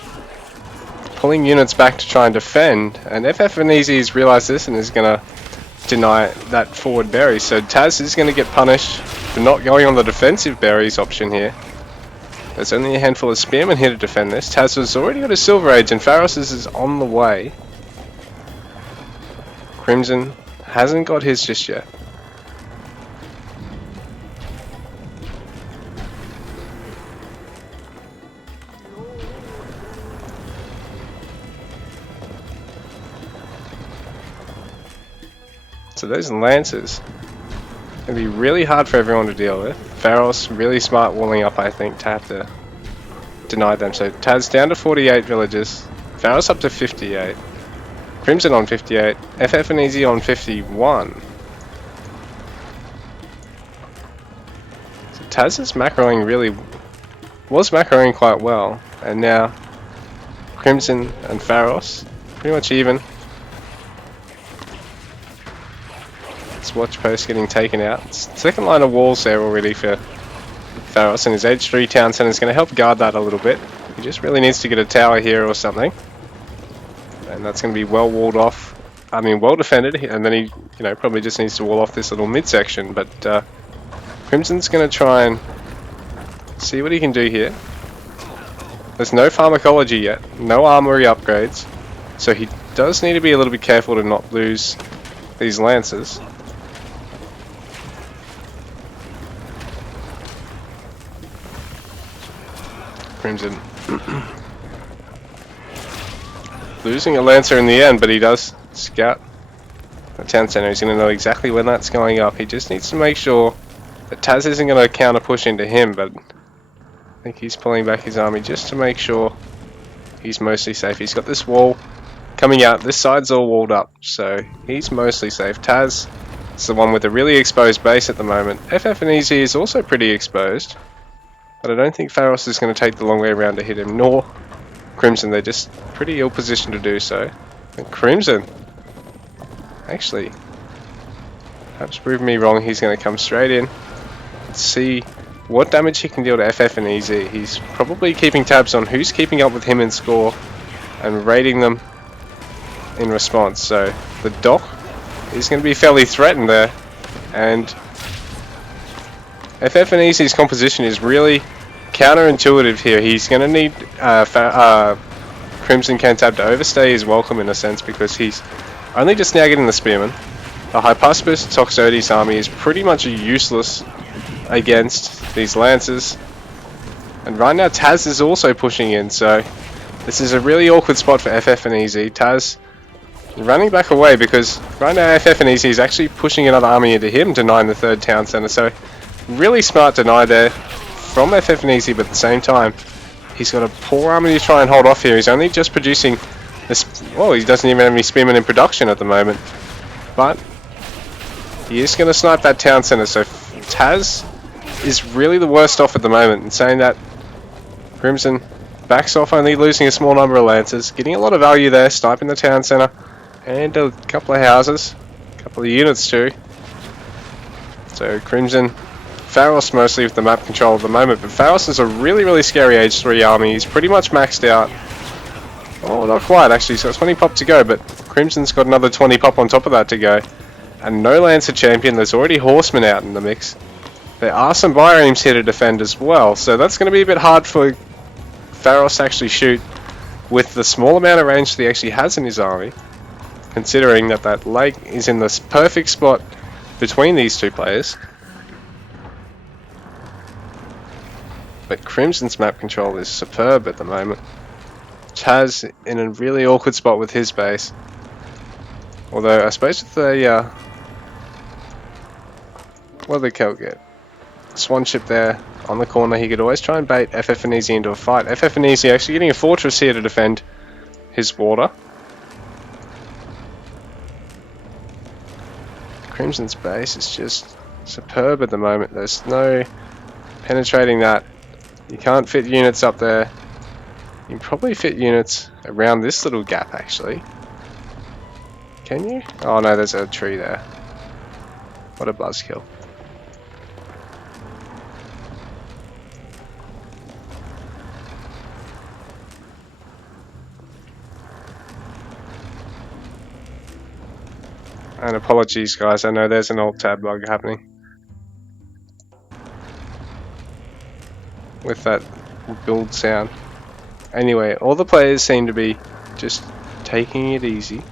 pulling units back to try and defend, and FF and EZ has realised this and is going to deny that forward berry. So Taz is going to get punished for not going on the defensive berries option here. There's only a handful of spearmen here to defend this. Taz has already got a Silver Age, and Pharos is on the way. Crimson hasn't got his just yet. So those Lancers are going to be really hard for everyone to deal with. Pharos really smart walling up, I think, to have to deny them. So Taz down to 48 villagers, Pharos up to 58, Crimson on 58, FF and EZ on 51. So Taz is was macroing quite well, and now Crimson and Pharos pretty much even. Watch post getting taken out. Second line of walls there already for Pharos, and his Age 3 town centre is going to help guard that a little bit. He just really needs to get a tower here or something, and that's going to be well walled off. I mean, well defended, and then he, probably just needs to wall off this little midsection. But Crimson's going to try and see what he can do here. There's no pharmacology yet, no armory upgrades, so he does need to be a little bit careful to not lose these Lancers. Crimson losing a Lancer in the end, but he does scout the town center. He's going to know exactly when that's going up. He just needs to make sure that Taz isn't going to counter push into him, but I think he's pulling back his army just to make sure he's mostly safe. He's got this wall coming out. This side's all walled up, so he's mostly safe. Taz is the one with a really exposed base at the moment. FF and EZ is also pretty exposed, but I don't think Pharos is going to take the long way around to hit him, nor Crimson. They're just pretty ill positioned to do so. And Crimson, actually, perhaps prove me wrong, he's going to come straight in. Let's see what damage he can deal to FF and EZ. He's probably keeping tabs on who's keeping up with him in score and rating them in response. So the dock is going to be fairly threatened there, and FF and EZ's composition is really counterintuitive here. He's going to need Crimson Cantab to overstay his welcome in a sense, because he's only just now getting the Spearman. The Hypaspis Toxotes army is pretty much useless against these Lancers, and right now Taz is also pushing in, so this is a really awkward spot for FF and EZ. Taz running back away because right now FF and EZ is actually pushing another army into him, denying the third town centre. So really smart deny there from FF and EZ, but at the same time he's got a poor army to try and hold off here. He's only just producing this, well, he doesn't even have any spearmen in production at the moment, but he is going to snipe that town centre. So Taz is really the worst off at the moment, and saying that, Crimson backs off, only losing a small number of Lancers, getting a lot of value there, sniping the town centre and a couple of houses, a couple of units too. So Crimson, Pharos mostly with the map control at the moment, but Pharos is a really scary Age 3 army. He's pretty much maxed out. Oh, not quite actually, so it's 20 pop to go, but Crimson's got another 20 pop on top of that to go. And no Lancer champion, there's already Horsemen out in the mix. There are some Biremes here to defend as well, so that's going to be a bit hard for Pharos to actually shoot with the small amount of range that he actually has in his army, considering that that lake is in this perfect spot between these two players. But Crimson's map control is superb at the moment. Taz in a really awkward spot with his base. Although I suppose with the what did Kel get? Swan ship there on the corner. He could always try and bait FF and Easy into a fight. FF and Easy actually getting a fortress here to defend his water. Crimson's base is just superb at the moment. There's no penetrating that. You can't fit units up there. You can probably fit units around this little gap actually. Can you? Oh no, there's a tree there. What a buzzkill. And apologies guys, I know there's an alt tab bug happening with that build sound. Anyway, all the players seem to be just taking it easy.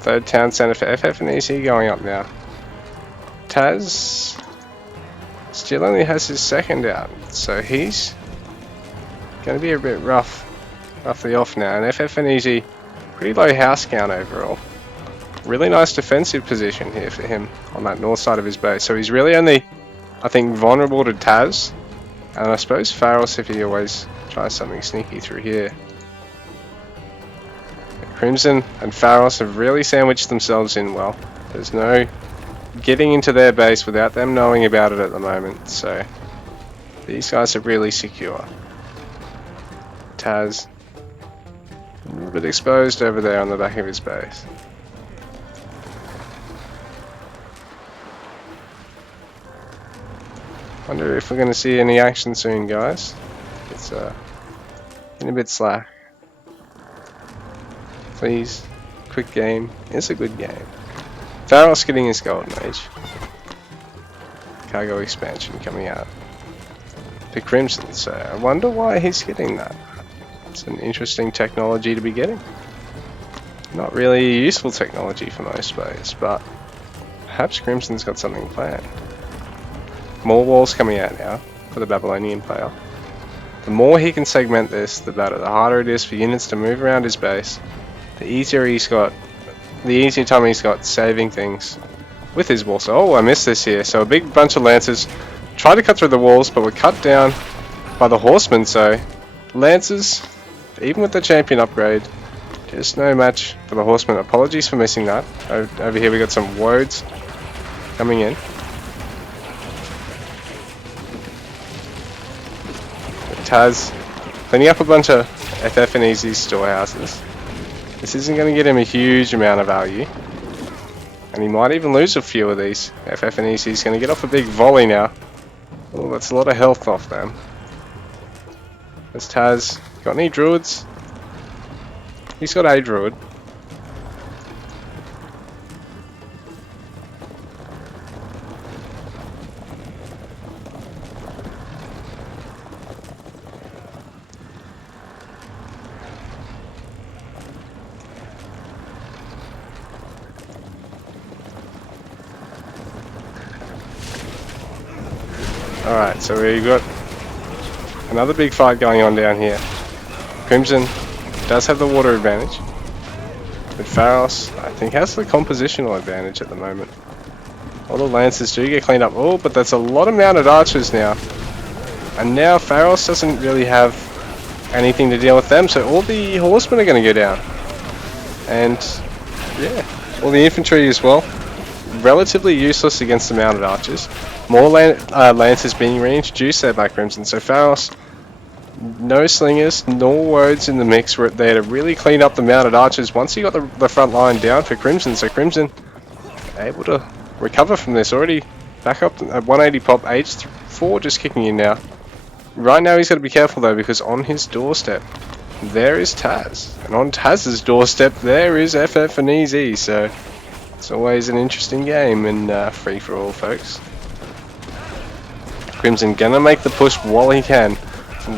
Third town centre for FF and EC going up now. Taz still only has his second out, so he's going to be a bit roughly off now. And FF and EC, pretty low house count overall. Really nice defensive position here for him on that north side of his base. So he's really only, I think, vulnerable to Taz. And I suppose Pharos if he always tries something sneaky through here. Crimson and Pharos have really sandwiched themselves in well. There's no getting into their base without them knowing about it at the moment, so these guys are really secure. Taz, a little bit exposed over there on the back of his base. Wonder if we're going to see any action soon, guys. It's getting a bit slack. Please, quick game. It's a good game. Pharos getting his golden age. Cargo expansion coming out to Crimson, so I wonder why he's getting that. It's an interesting technology to be getting. Not really useful technology for most players, but perhaps Crimson's got something planned. More walls coming out now for the Babylonian player. The more he can segment this, the better. The harder it is for units to move around his base. The easier time he's got saving things with his walls. Oh, I missed this here. So a big bunch of lancers tried to cut through the walls, but were cut down by the horsemen. So lancers, even with the champion upgrade, just no match for the horsemen. Apologies for missing that. Over here we got some woads coming in. Taz cleaning up a bunch of FF and EZ storehouses. This isn't going to get him a huge amount of value. And he might even lose a few of these. FF and EC is going to get off a big volley now. Oh, that's a lot of health off them. There's Taz. Got any druids? He's got a druid. Alright, so we've got another big fight going on down here. Crimson does have the water advantage, but Pharos, I think, has the compositional advantage at the moment. All the lancers do get cleaned up. Oh, but that's a lot of mounted archers now. And now Pharos doesn't really have anything to deal with them, so all the horsemen are going to go down. And, yeah, all the infantry as well. Relatively useless against the mounted archers. More lancers being reintroduced there by Crimson. So Pharos, no slingers, nor woads in the mix. Were there to really clean up the mounted archers once you got the front line down for Crimson. So Crimson able to recover from this. Already back up at 180 pop. Age 4 just kicking in now. Right now he's got to be careful though, because on his doorstep there is Taz. And on Taz's doorstep there is FF and EZ. So it's always an interesting game in free-for-all, folks. Crimson gonna make the push while he can.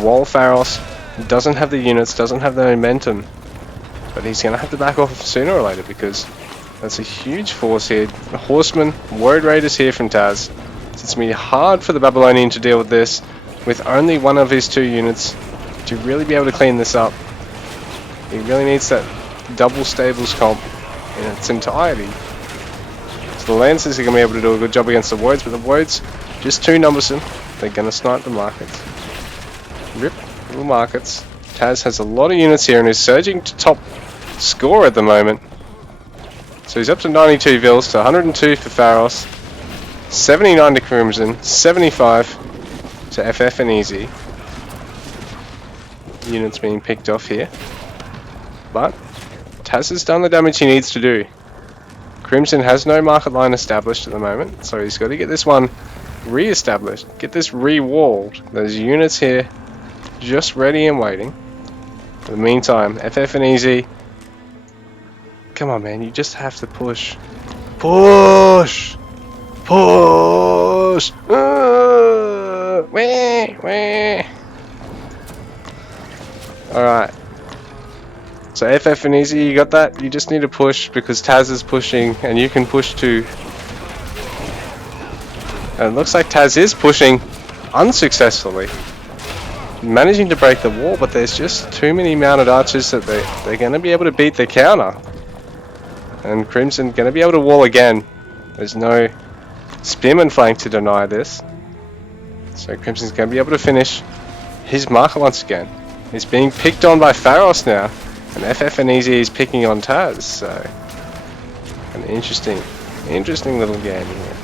While Pharos doesn't have the units, doesn't have the momentum. But he's gonna have to back off sooner or later because that's a huge force here. The Horsemen, Word Raiders here from Taz. So it's gonna be hard for the Babylonian to deal with this with only one of his 2 units to really be able to clean this up. He really needs that double stables comp in its entirety. So the Lancers are going to be able to do a good job against the Woads, but the Woads just too numbersome. They're going to snipe the markets. Rip little markets. Taz has a lot of units here and is surging to top score at the moment. So he's up to 92 Vils to 102 for Pharos, 79 to Crimson, 75 to FF and Easy. Units being picked off here. But Taz has done the damage he needs to do. Crimson has no market line established at the moment, so he's got to get this one re-established, get this re-walled. There's units here just ready and waiting. In the meantime, FF and Easy, come on man, you just have to push. Push! Push! Wah! Alright. So FF and Easy, you got that? You just need to push because Taz is pushing and you can push too. And it looks like Taz is pushing unsuccessfully. Managing to break the wall, but there's just too many mounted archers that they're going to be able to beat the counter. And Crimson going to be able to wall again. There's no spearman flank to deny this. So Crimson's going to be able to finish his marker once again. He's being picked on by Pharos now. And FF and Easy is picking on Taz, so an interesting little game here.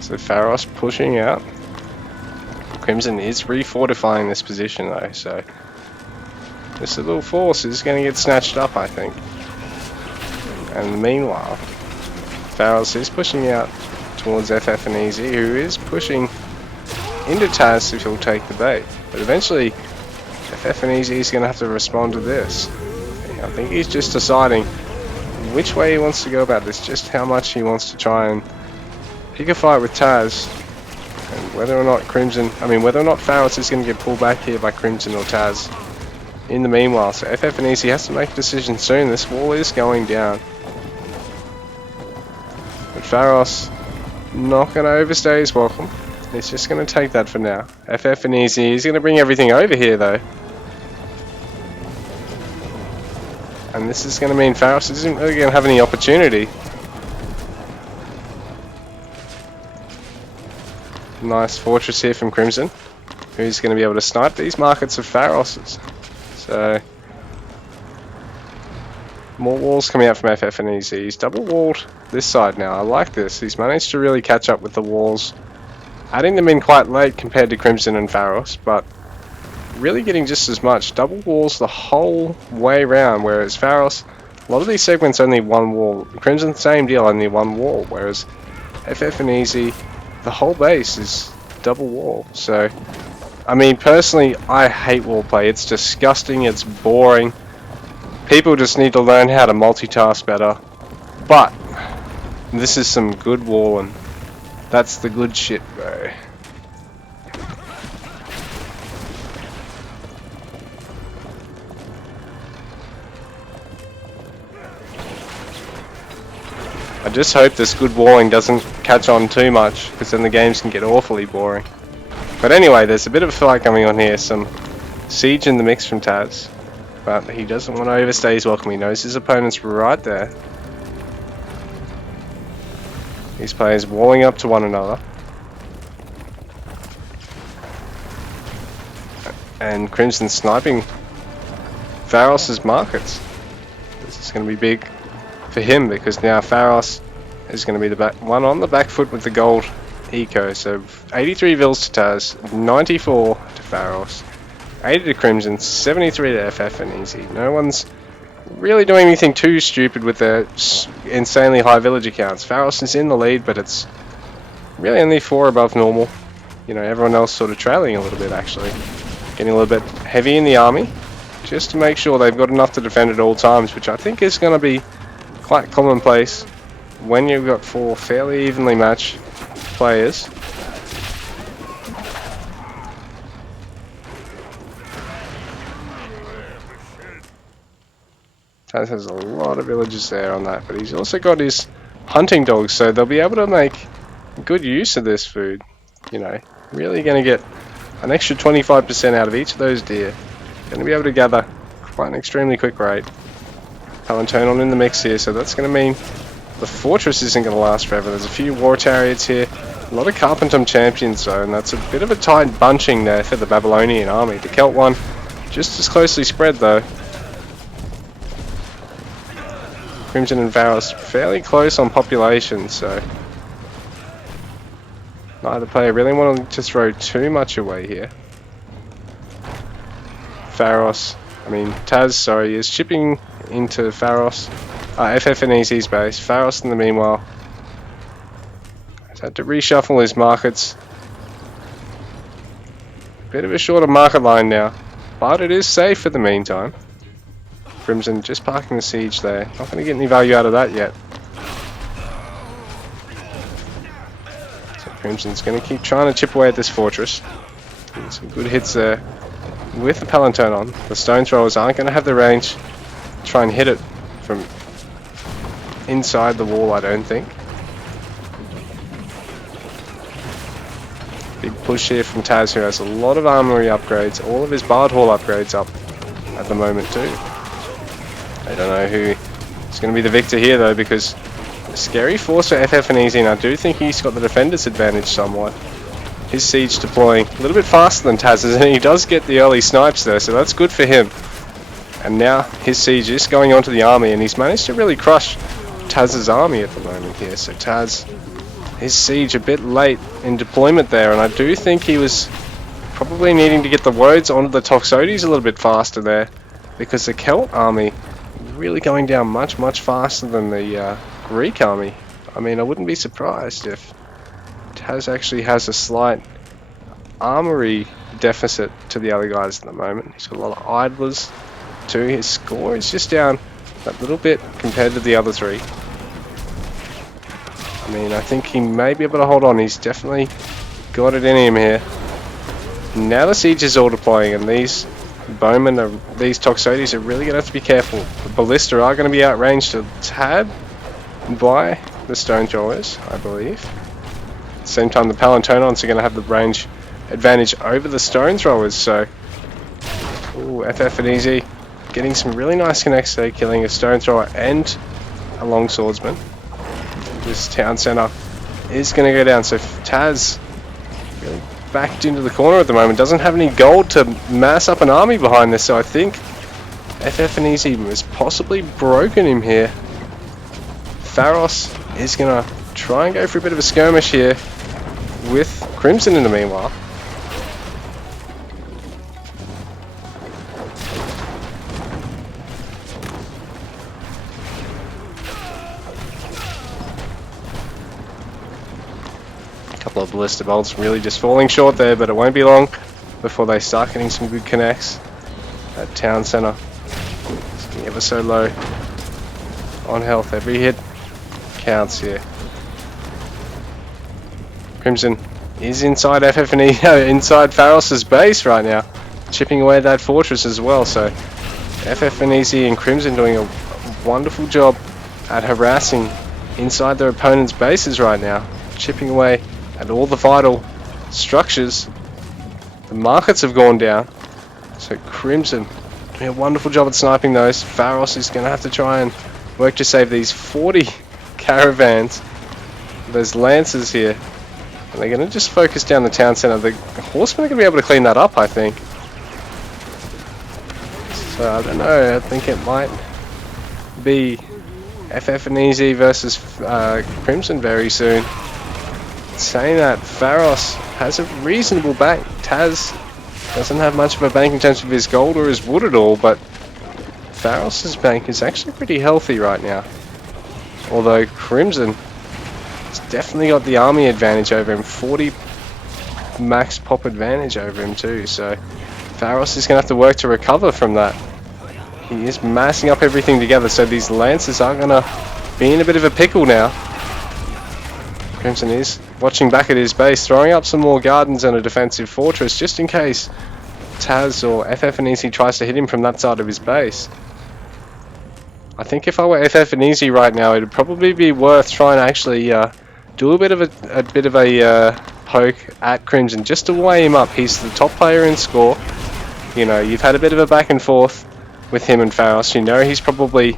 So Pharos pushing out. Crimson is refortifying this position though, so this little force is going to get snatched up, I think. And meanwhile, Pharos is pushing out towards FF and Easy, who is pushing into Taz if he'll take the bait. But eventually, FF and Easy is going to have to respond to this. I think he's just deciding which way he wants to go about this, just how much he wants to try and pick a fight with Taz, and whether or not Pharos is going to get pulled back here by Crimson or Taz. In the meanwhile, so FF and Easy has to make a decision soon. This wall is going down. But Pharos not going to overstay his welcome. He's just going to take that for now. FF and Easy, he's going to bring everything over here though. And this is going to mean Pharos isn't really going to have any opportunity. Nice fortress here from Crimson, who's going to be able to snipe these markets of Pharos's. So, more walls coming out from FF and Easy. He's double walled this side now. I like this. He's managed to really catch up with the walls, adding them in quite late compared to Crimson and Pharos, but really getting just as much. Double walls the whole way around, whereas Pharos, a lot of these segments only one wall. Crimson, same deal, only one wall, whereas FF and Easy, the whole base is double wall. So, I mean, personally, I hate wall play. It's disgusting, it's boring. People just need to learn how to multitask better. But, this is some good walling. That's the good shit, bro. I just hope this good walling doesn't catch on too much, because then the games can get awfully boring. But anyway, there's a bit of a fight coming on here, some siege in the mix from Taz. But he doesn't want to overstay his welcome, he knows his opponent's right there. These players walling up to one another. And Crimson sniping Pharos' markets. This is going to be big for him because now Pharos is going to be the one on the back foot with the gold eco. So 83 Vils to Taz, 94 to Pharos, 80 to Crimson, 73 to FF and Easy. No one's really doing anything too stupid with their insanely high village accounts. Pharos is in the lead, but it's really only 4 above normal. You know, everyone else sort of trailing a little bit actually. Getting a little bit heavy in the army, just to make sure they've got enough to defend at all times, which I think is going to be quite commonplace when you've got 4 fairly evenly matched players. Taz has a lot of villagers there on that, but he's also got his hunting dogs, so they'll be able to make good use of this food. You know, really going to get an extra 25% out of each of those deer. Going to be able to gather quite an extremely quick rate. Palantonon in the mix here, so that's going to mean the fortress isn't going to last forever. There's a few war chariots here, a lot of Carpentum champions though, and that's a bit of a tight bunching there for the Babylonian army. The Celt one just as closely spread though. Crimson and Pharos fairly close on population, so neither player really wanting to throw too much away here. Taz, sorry, is chipping into Pharos, FF and Easy's base. Pharos in the meanwhile has had to reshuffle his markets. Bit of a shorter market line now, but it is safe for the meantime. Crimson just parking the siege there. Not going to get any value out of that yet. So Crimson's going to keep trying to chip away at this fortress. Getting some good hits there with the Palantonon. The stone throwers aren't going to have the range to try and hit it from inside the wall, I don't think. Big push here from Taz, who has a lot of armory upgrades, all of his Bard Hall upgrades up at the moment too. I don't know who is going to be the victor here though, because a scary force for FF and Easy, and I do think he's got the defender's advantage somewhat. His siege deploying a little bit faster than Taz's, and he does get the early snipes there, so that's good for him. And now his siege is going onto the army, and he's managed to really crush Taz's army at the moment here. So Taz, his siege a bit late in deployment there, and I do think he was probably needing to get the words onto the Toxotes a little bit faster there, because the Celt army really going down much faster than the Greek army. I mean, I wouldn't be surprised if Taz actually has a slight armory deficit to the other guys at the moment. He's got a lot of idlers too. His score is just down that little bit compared to the other 3. I mean, I think he may be able to hold on. He's definitely got it in him here. Now the siege is all deploying, and these bowmen, these Toxotes are really going to have to be careful. The Ballista are going to be outranged a tad by the stone throwers, I believe. At the same time, the Palantonons are going to have the range advantage over the stone throwers, so ooh, FF and Easy getting some really nice connects there, killing a stone thrower and a long swordsman. This town center is going to go down, so Taz really backed into the corner at the moment, doesn't have any gold to mass up an army behind this, so I think FF and Easy has possibly broken him here. Pharos is going to try and go for a bit of a skirmish here with Crimson in the meanwhile. Couple of ballista bolts really just falling short there, but it won't be long before they start getting some good connects. That town center is getting ever so low on health. Every hit counts here. Crimson is inside FF and E, inside Pharos' base right now, chipping away that fortress as well. So FF and Easy and Crimson doing a wonderful job at harassing inside their opponent's bases right now, chipping away at all the vital structures. The markets have gone down, so Crimson doing a wonderful job at sniping those. Pharos is going to have to try and work to save these 40 caravans. There's Lancers here. And they're going to just focus down the town centre. The Horsemen are going to be able to clean that up, I think. So, I don't know. I think it might be FF and Easy versus Crimson very soon. Saying that, Pharos has a reasonable bank. Taz doesn't have much of a bank in terms of his gold or his wood at all, but Pharos' bank is actually pretty healthy right now. Although Crimson has definitely got the army advantage over him, 40 max pop advantage over him too, so Pharos is going to have to work to recover from that. He is massing up everything together, so these Lancers are going to be in a bit of a pickle now. Crimson is watching back at his base, throwing up some more gardens and a defensive fortress just in case Taz or FF and Easy tries to hit him from that side of his base. I think if I were FF and Easy right now, it'd probably be worth trying to actually do a bit of a poke at Crimson just to weigh him up. He's the top player in score. You know, you've had a bit of a back and forth with him and Pharos. You know he's probably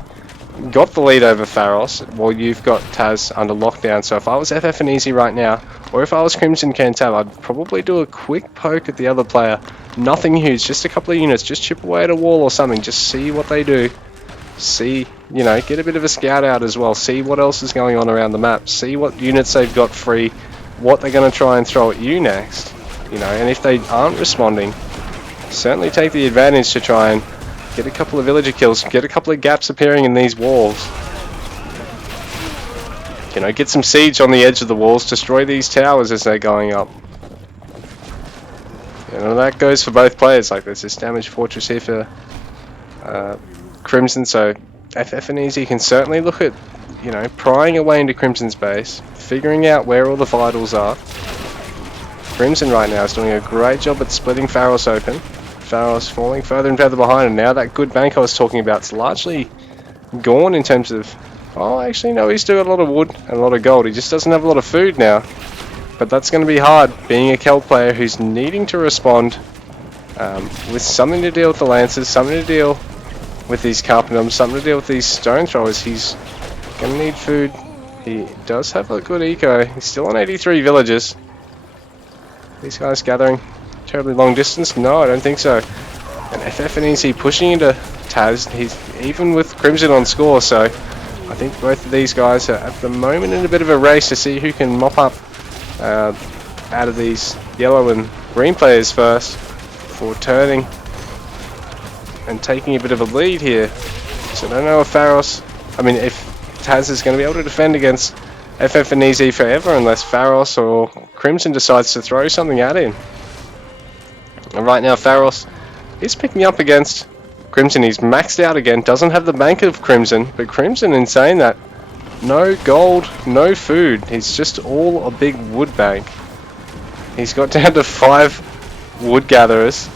got the lead over Pharos, while you've got Taz under lockdown. So if I was FF and Easy right now, or if I was Crimson Cantal, I'd probably do a quick poke at the other player. Nothing huge, just a couple of units, just chip away at a wall or something, just see what they do. See, you know, get a bit of a scout out as well, see what else is going on around the map, see what units they've got free, what they're going to try and throw at you next. You know, and if they aren't responding, certainly take the advantage to try and get a couple of villager kills, get a couple of gaps appearing in these walls. You know, get some siege on the edge of the walls, destroy these towers as they're going up. You know, that goes for both players. Like, there's this damaged fortress here for Crimson, so FF and Easy can certainly look at, you know, prying away into Crimson's base, figuring out where all the vitals are. Crimson right now is doing a great job at splitting Pharos open. Pharos falling further and further behind, and now that good bank I was talking about is largely gone in terms of... Oh, actually, no, he's still got a lot of wood and a lot of gold. He just doesn't have a lot of food now. But that's going to be hard, being a Celt player who's needing to respond with something to deal with the Lancers, something to deal with these Carpentums, something to deal with these Stone Throwers. He's going to need food. He does have a good eco. He's still on 83 villagers. These guys gathering terribly long distance? No, I don't think so. And FF and Easy pushing into Taz. He's even with Crimson on score, so I think both of these guys are at the moment in a bit of a race to see who can mop up out of these yellow and green players first before turning and taking a bit of a lead here. So I don't know if Pharos, if Taz is going to be able to defend against FF and Easy forever unless Pharos or Crimson decides to throw something at him. And right now Pharos is picking up against Crimson. He's maxed out again, doesn't have the bank of Crimson, but Crimson, in saying that, no gold, no food. He's just all a big wood bank. He's got down to 5 wood gatherers.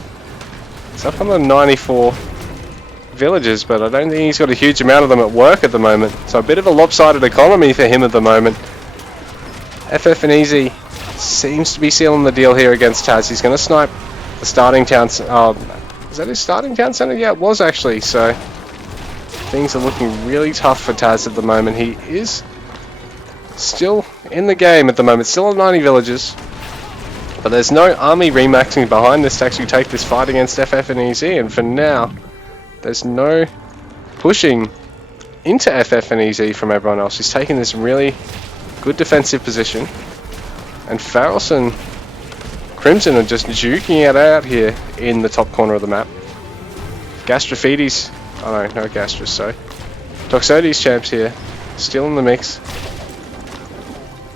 It's up on the 94 villagers, but I don't think he's got a huge amount of them at work at the moment. So a bit of a lopsided economy for him at the moment. FF and Easy seems to be sealing the deal here against Taz. He's going to snipe the starting town. Is that his starting town center? Yeah, it was actually. So things are looking really tough for Taz at the moment. He is still in the game at the moment, still on 90 villagers. But there's no army remaxing behind this to actually take this fight against FF and Easy, and for now, there's no pushing into FF and Easy from everyone else. He's taking this really good defensive position, and Pharos and Crimson are just juking it out here in the top corner of the map. Gastrophetes, oh no Gastros, sorry. Toxotes champs here, still in the mix.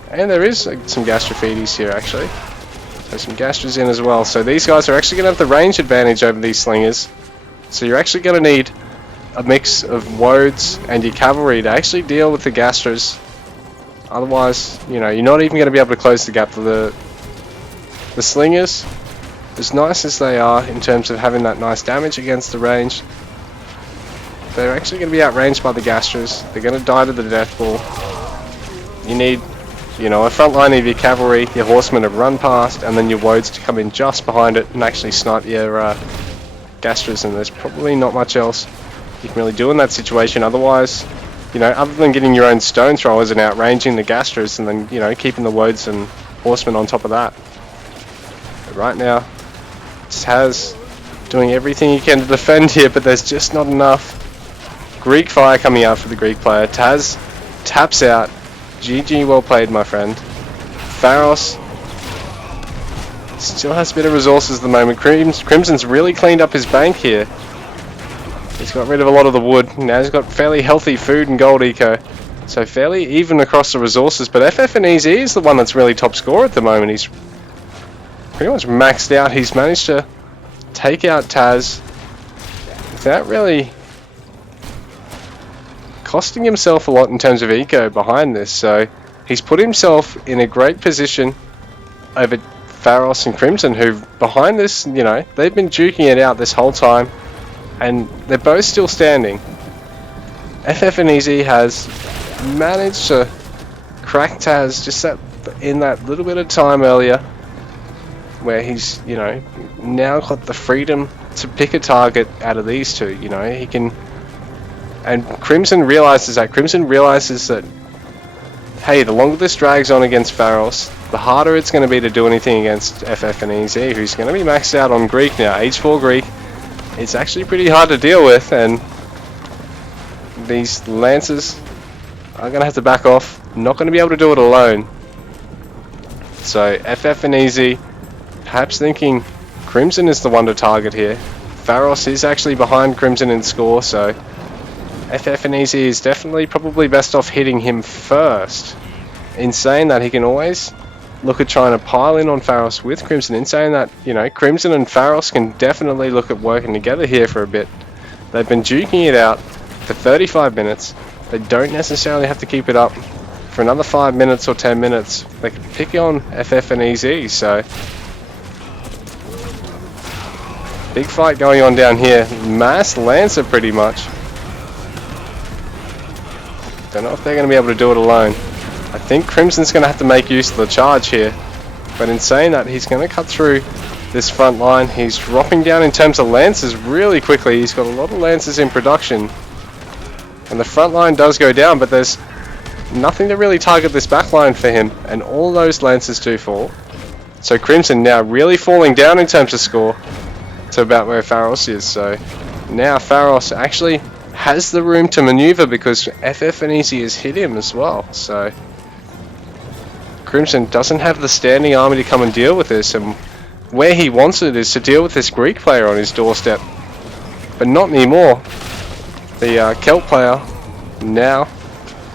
And there is some Gastrophetes here actually. There's some Gastras in as well, so these guys are actually going to have the range advantage over these slingers. So you're actually going to need a mix of woads and your cavalry to actually deal with the Gastras. Otherwise, you know, you're not even going to be able to close the gap to the slingers. As nice as they are in terms of having that nice damage against the range, they're actually going to be outranged by the Gastras. They're going to die to the death ball. You need, you know, a front line of your cavalry, your horsemen to run past, and then your woads to come in just behind it and actually snipe your Gastras, and there's probably not much else you can really do in that situation. Otherwise, you know, other than getting your own stone throwers and outranging the Gastros and then, you know, keeping the Woads and Horsemen on top of that. But right now, Taz doing everything he can to defend here, but there's just not enough. Greek Fire coming out for the Greek player. Taz taps out. GG, well played, my friend. Pharos still has a bit of resources at the moment. Crimson's really cleaned up his bank here. He's got rid of a lot of the wood. Now he's got fairly healthy food and gold eco. So fairly even across the resources. But FF and EZ is the one that's really top scorer at the moment. He's pretty much maxed out. He's managed to take out Taz without really costing himself a lot in terms of eco behind this. So he's put himself in a great position over Pharos and Crimson, who behind this, you know, they've been duking it out this whole time. And they're both still standing. FF and EZ has managed to crack Taz just in that little bit of time earlier, where he's, you know, now got the freedom to pick a target out of these two. You know, he can. And Crimson realizes that, hey, the longer this drags on against Pharos, the harder it's going to be to do anything against FF and EZ, who's going to be maxed out on Greek now. Age 4 Greek. It's actually pretty hard to deal with, and these Lancers are going to have to back off. Not going to be able to do it alone. So FF and EZ perhaps thinking Crimson is the one to target here. Pharos is actually behind Crimson in score, so FF and EZ is definitely probably best off hitting him first. In saying that, he can always look at trying to pile in on Pharos with Crimson. In saying that, you know, Crimson and Pharos can definitely look at working together here for a bit. They've been duking it out for 35 minutes. They don't necessarily have to keep it up for another 5 minutes or 10 minutes. They can pick on FF and EZ, so big fight going on down here. Mass Lancer pretty much. Don't know if they're going to be able to do it alone. I think Crimson's going to have to make use of the charge here. But in saying that, he's going to cut through this front line. He's dropping down in terms of Lancers really quickly. He's got a lot of Lancers in production. And the front line does go down, but there's nothing to really target this back line for him. And all those Lancers do fall. So Crimson now really falling down in terms of score to about where Pharos is. So now Pharos actually has the room to maneuver because FF and EZ has hit him as well. So Crimson doesn't have the standing army to come and deal with this, and where he wants it is to deal with this Greek player on his doorstep, but not anymore. The Celt player now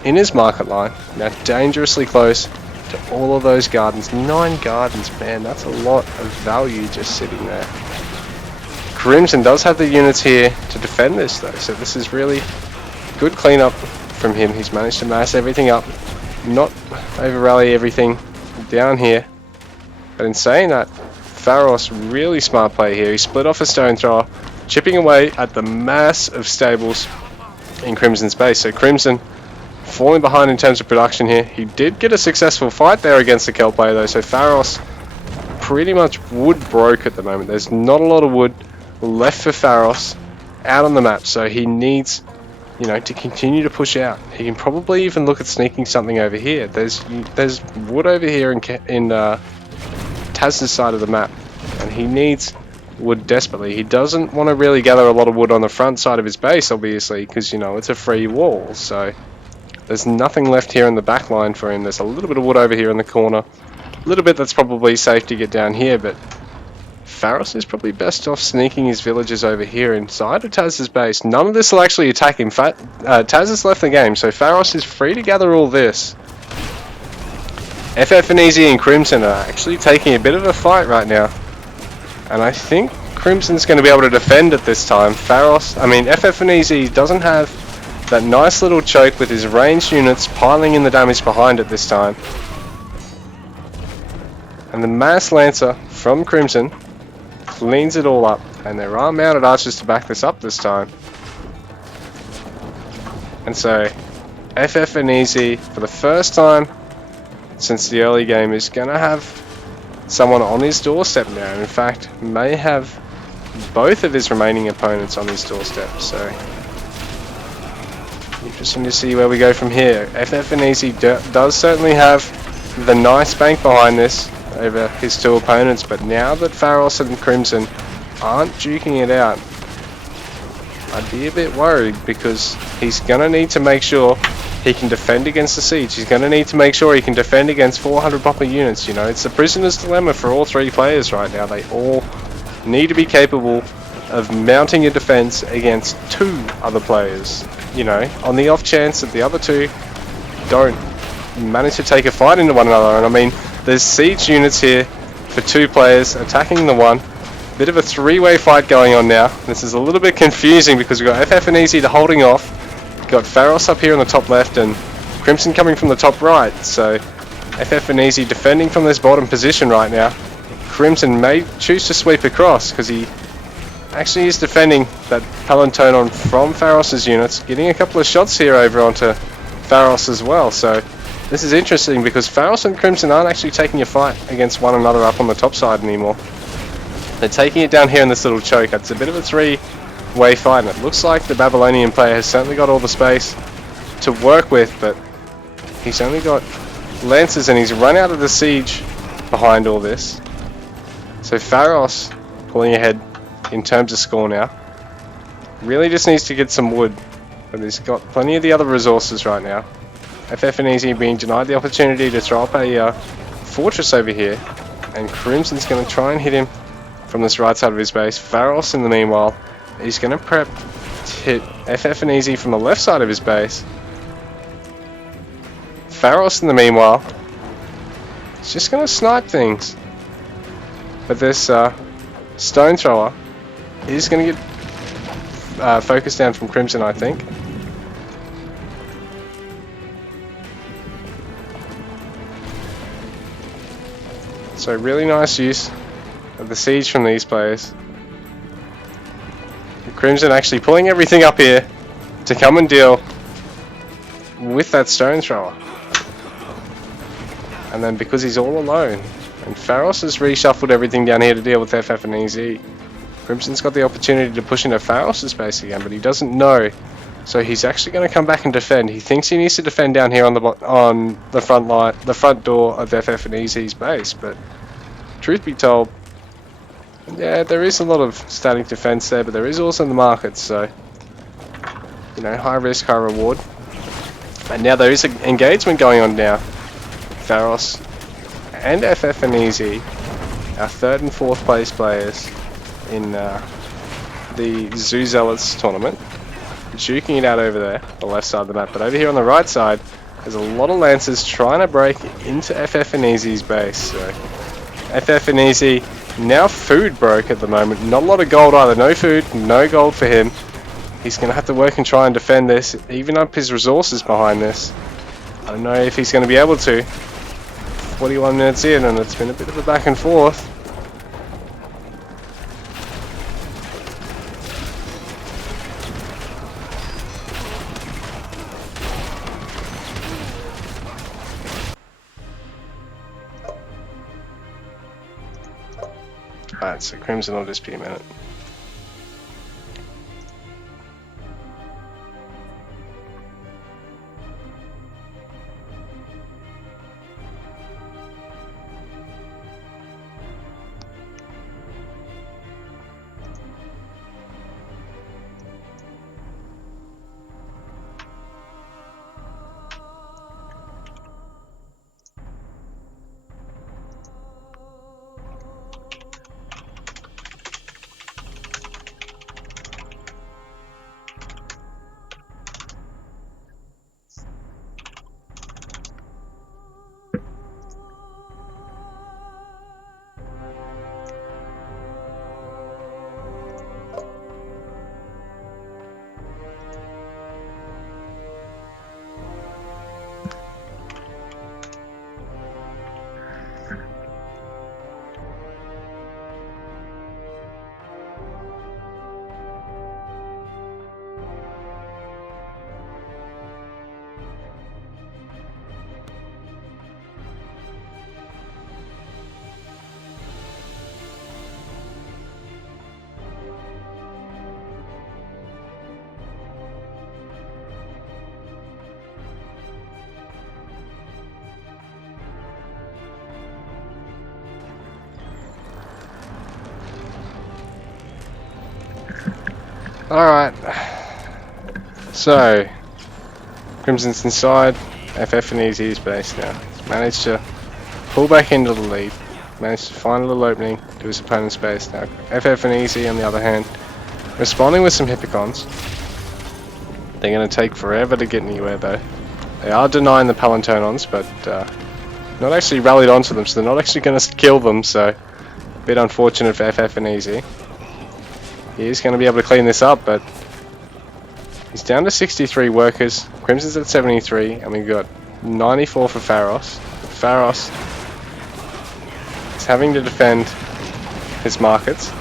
in his market line, now dangerously close to all of those gardens. 9 gardens, man, that's a lot of value just sitting there. Crimson does have the units here to defend this though, so this is really good cleanup from him. He's managed to mass everything up, not over rally everything down here. But in saying that, Pharos really smart play here. He split off a stone thrower, chipping away at the mass of stables in Crimson's base. So Crimson falling behind in terms of production here. He did get a successful fight there against the Celt player though, so Pharos pretty much wood broke at the moment. There's not a lot of wood left for Pharos out on the map, so he needs, you know, to continue to push out. He can probably even look at sneaking something over here. There's wood over here in Taz's side of the map, and he needs wood desperately. He doesn't want to really gather a lot of wood on the front side of his base, obviously, because, you know, it's a free wall. So there's nothing left here in the back line for him. There's a little bit of wood over here in the corner, a little bit that's probably safe to get down here, but Pharos is probably best off sneaking his villagers over here inside of Taz's base. None of this will actually attack him. Taz has left the game, so Pharos is free to gather all this. FF and EZ and Crimson are actually taking a bit of a fight right now. And I think Crimson's going to be able to defend at this time. FF and EZ doesn't have that nice little choke with his ranged units piling in the damage behind it this time. And the Mass Lancer from Crimson cleans it all up, and there are mounted archers to back this up this time. And so FF and EZ, for the first time since the early game, is going to have someone on his doorstep now. In fact, may have both of his remaining opponents on his doorstep. So Interesting to see where we go from here. FF and Easy does certainly have the nice bank behind this over his two opponents, but now that Pharos and Crimson aren't duking it out, I'd be a bit worried, because he's going to need to make sure he can defend against the siege. He's going to need to make sure he can defend against 400 popper units. You know, it's the prisoner's dilemma for all three players right now. They all need to be capable of mounting a defense against two other players. You know, on the off chance that the other two don't manage to take a fight into one another. And I mean, there's siege units here for two players attacking the one. Bit of a three-way fight going on now. This is a little bit confusing because we've got FF and Easy holding off. We've got Pharos up here on the top left and Crimson coming from the top right. So FF and Easy defending from this bottom position right now. Crimson may choose to sweep across because he actually is defending that Palantonon from Pharos' units, getting a couple of shots here over onto Pharos as well. So this is interesting because Pharos and Crimson aren't actually taking a fight against one another up on the top side anymore. They're taking it down here in this little choke. It's a bit of a three-way fight, and it looks like the Babylonian player has certainly got all the space to work with, but he's only got Lancers and he's run out of the siege behind all this. So Pharos pulling ahead in terms of score now. Really just needs to get some wood, but he's got plenty of the other resources right now. FF and Easy being denied the opportunity to throw up a fortress over here, and Crimson's going to try and hit him from this right side of his base. Pharos, in the meanwhile, he's going to prep to hit FF and Easy from the left side of his base. Pharos, in the meanwhile, is just going to snipe things. But this stone thrower is going to get focused down from Crimson, I think. So really nice use of the siege from these players. Crimson actually pulling everything up here to come and deal with that stone thrower. And then because he's all alone, and Pharos has reshuffled everything down here to deal with FF and EZ, Crimson's got the opportunity to push into Pharos' base again, but he doesn't know. So he's actually going to come back and defend. He thinks he needs to defend down here on the front line, the front door of FF and EZ's base, but truth be told, yeah, there is a lot of static defense there, but there is also the market, so, you know, high risk, high reward. And now there is an engagement going on now. Pharos and FF and EZ, our third and fourth place players in the Zoo Zealots tournament, juking it out over there, the left side of the map. But over here on the right side, there's a lot of Lancers trying to break into FF and EZ's base. So FF and EZ now food broke at the moment. Not a lot of gold either. No food, no gold for him. He's going to have to work and try and defend this, even up his resources behind this. I don't know if he's going to be able to. 41 minutes in, and it's been a bit of a back and forth. Alright, so Crimson will just be a minute. Alright. So, Crimson's inside. FF and Easy's base now. Managed to pull back into the lead. Managed to find a little opening to his opponent's base now. FF and Easy, on the other hand, responding with some Hippicons. They're going to take forever to get anywhere though. They are denying the Palantonons, but not actually rallied onto them, so they're not actually going to kill them, so a bit unfortunate for FF and Easy. He is going to be able to clean this up, but he's down to 63 workers. Crimson's at 73, and we've got 94 for Pharos. Pharos is having to defend his markets.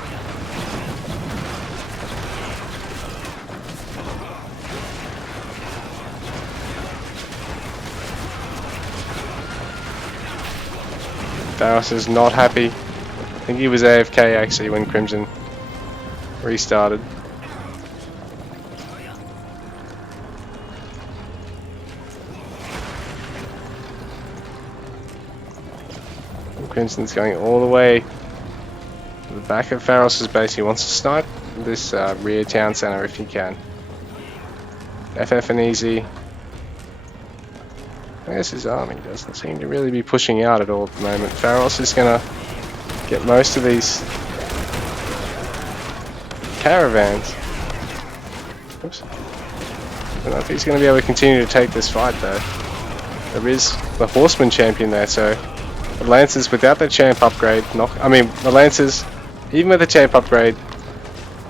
Pharos is not happy. I think he was AFK actually when Crimson restarted. Crimson's going all the way to the back of Pharos' base. He wants to snipe this rear town center if he can. FF and Easy. I guess his army doesn't seem to really be pushing out at all at the moment. Pharos is going to get most of these caravans. Oops. I don't know if he's going to be able to continue to take this fight though. There is the Horseman champion there, so the Lancers without the champ upgrade, the Lancers, even with the champ upgrade,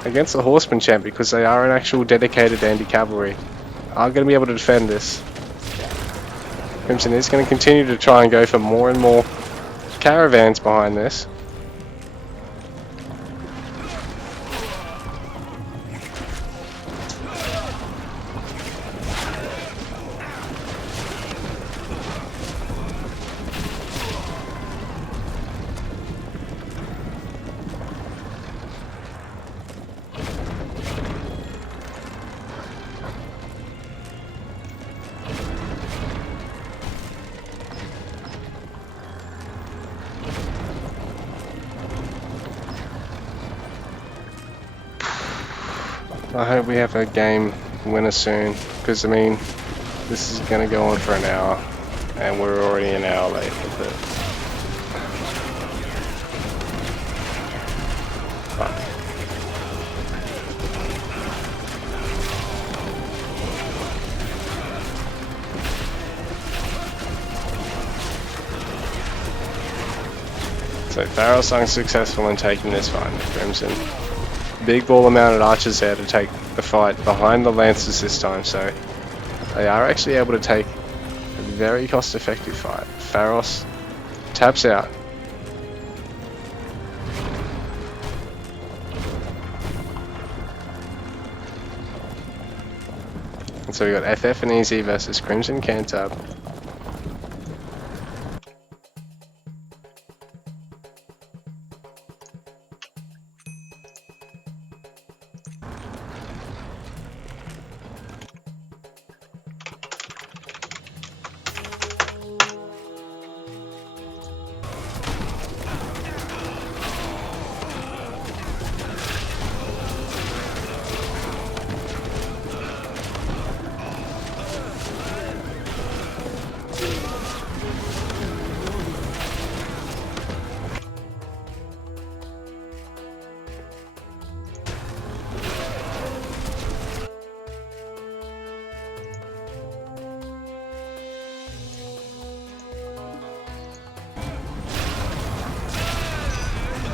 against the Horseman champ, because they are an actual dedicated anti-cavalry, are going to be able to defend this. Crimson is going to continue to try and go for more and more caravans behind this. I hope we have a game winner soon, because I mean, this is going to go on for an hour, and we're already an hour late with it. So Pharos unsuccessful in taking this fight with Crimson. Big ball amount of archers there to take the fight behind the Lancers this time, so they are actually able to take a very cost-effective fight. Pharos taps out. And so we got FF and Easy versus Crimson Cantab.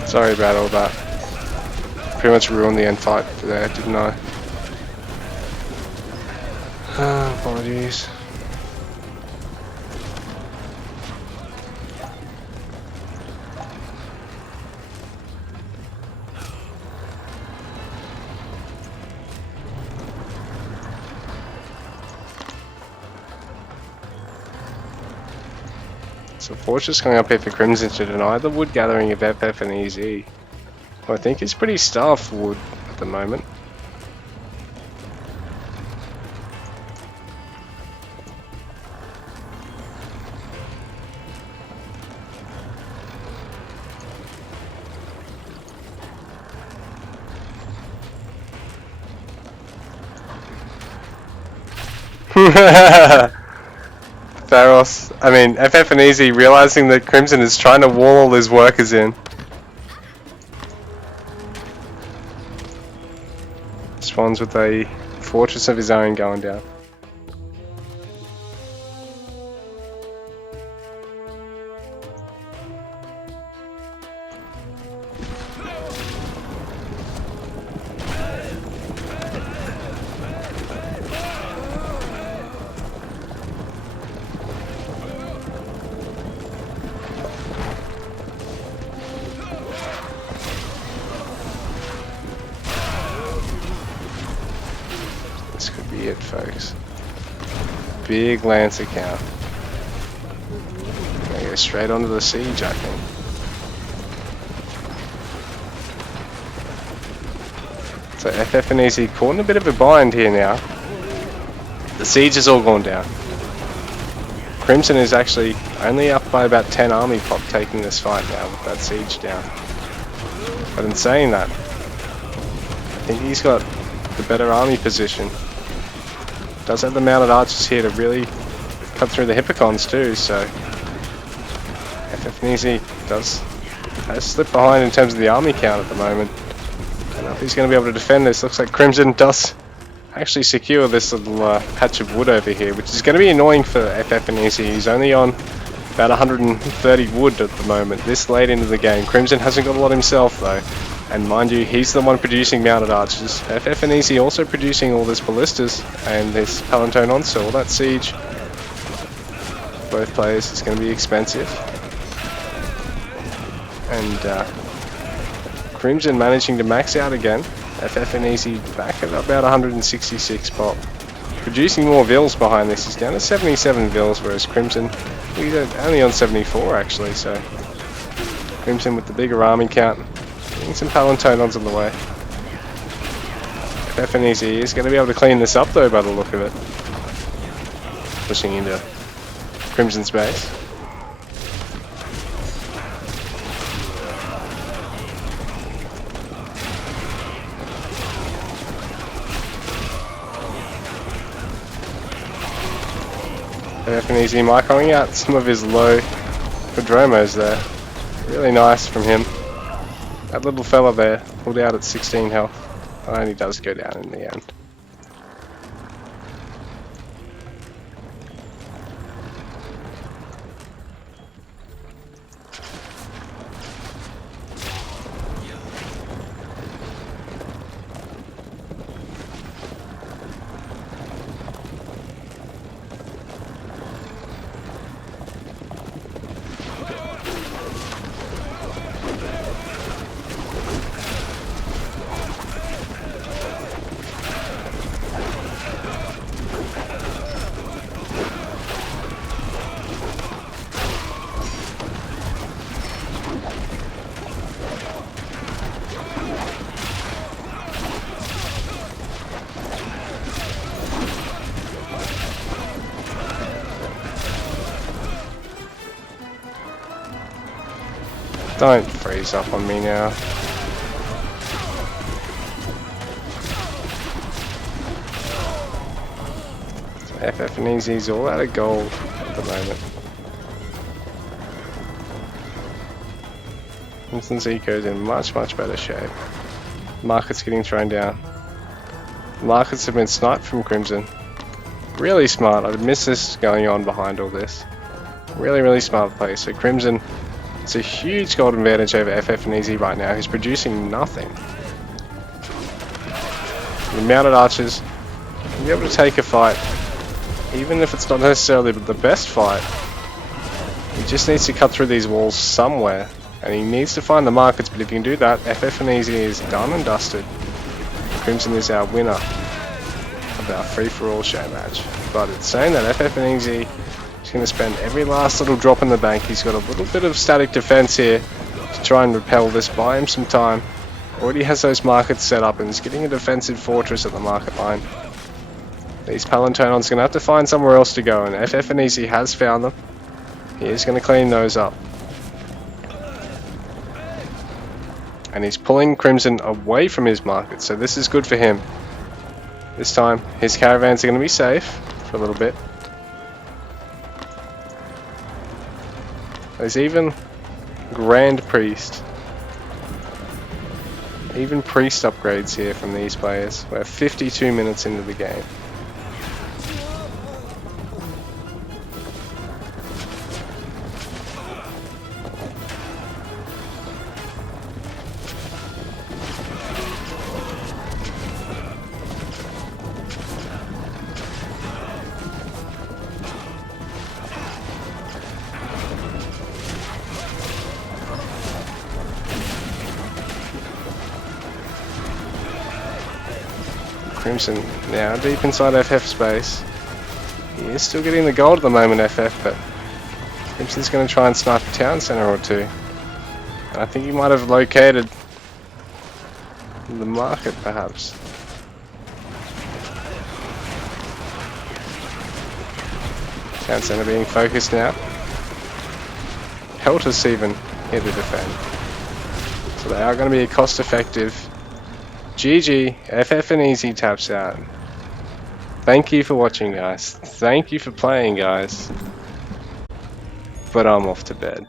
Sorry about all that. Pretty much ruined the end fight there, didn't I? Apologies. So Fortress coming up here for Crimson to deny the wood gathering of FF and EZ. Who I think is pretty starved for wood at the moment. Pharos, I mean, FF and Easy realizing that Crimson is trying to wall all his workers in. Spawns with a fortress of his own going down. This could be it, folks. Big Lancer count. Gonna go straight onto the siege, I think. So FF and Easy caught in a bit of a bind here now. The siege has all gone down. Crimson is actually only up by about 10 army pop taking this fight now with that siege down. But in saying that, I think he's got the better army position. Does have the mounted archers here to really cut through the Hippocons too, so FF and Easy has slipped behind in terms of the army count at the moment. I don't know if he's going to be able to defend this. Looks like Crimson does actually secure this little patch of wood over here, which is going to be annoying for FF and Easy. He's only on about 130 wood at the moment, this late into the game. Crimson hasn't got a lot himself though. And mind you, he's the one producing mounted archers. FF and Easy also producing all this ballistas and this Palantone onslaught. All that siege, both players, is going to be expensive. And Crimson managing to max out again. FF and Easy back at about 166 pop. Producing more vills behind this. He's down to 77 vills, whereas Crimson, he's only on 74 actually. So Crimson with the bigger army count. Getting some Palantonons on the way. FF and Easy is going to be able to clean this up though by the look of it. Pushing into Crimson's base. FF and Easy microing out some of his low Prodromos there. Really nice from him. That little fella there, pulled out at 16 health. And he does go down in the end. Don't freeze up on me now. FF and Easy's all out of gold at the moment. Instance Eco's in much better shape. Markets getting thrown down. Markets have been sniped from Crimson. Really smart. I'd miss this going on behind all this. Really smart play. So Crimson, it's a huge gold advantage over FF and Easy right now, who's producing nothing. The mounted archers will be able to take a fight, even if it's not necessarily the best fight. He just needs to cut through these walls somewhere, and he needs to find the markets, but if he can do that, FF and Easy is done and dusted. Crimson is our winner of our free-for-all show match. But it's saying that FF and Easy is going to spend every last little drop in the bank. He's got a little bit of static defense here to try and repel this, buy him some time. Already has those markets set up and is getting a defensive fortress at the market line. These Palantonons are going to have to find somewhere else to go, and FF and Easy has found them. He is going to clean those up. And he's pulling Crimson away from his market, so this is good for him. This time, his caravans are going to be safe. for a little bit. There's even Grand Priest. Even Priest upgrades here from these players. We're 52 minutes into the game. Crimson now deep inside FF space. He is still getting the gold at the moment, FF, but Crimson's going to try and snipe a town center or two. And I think he might have located the market, perhaps. Town center being focused now. Heltus even here to defend. So they are going to be a cost-effective. GG, FF and Easy taps out. Thank you for watching, guys. Thank you for playing, guys. But I'm off to bed.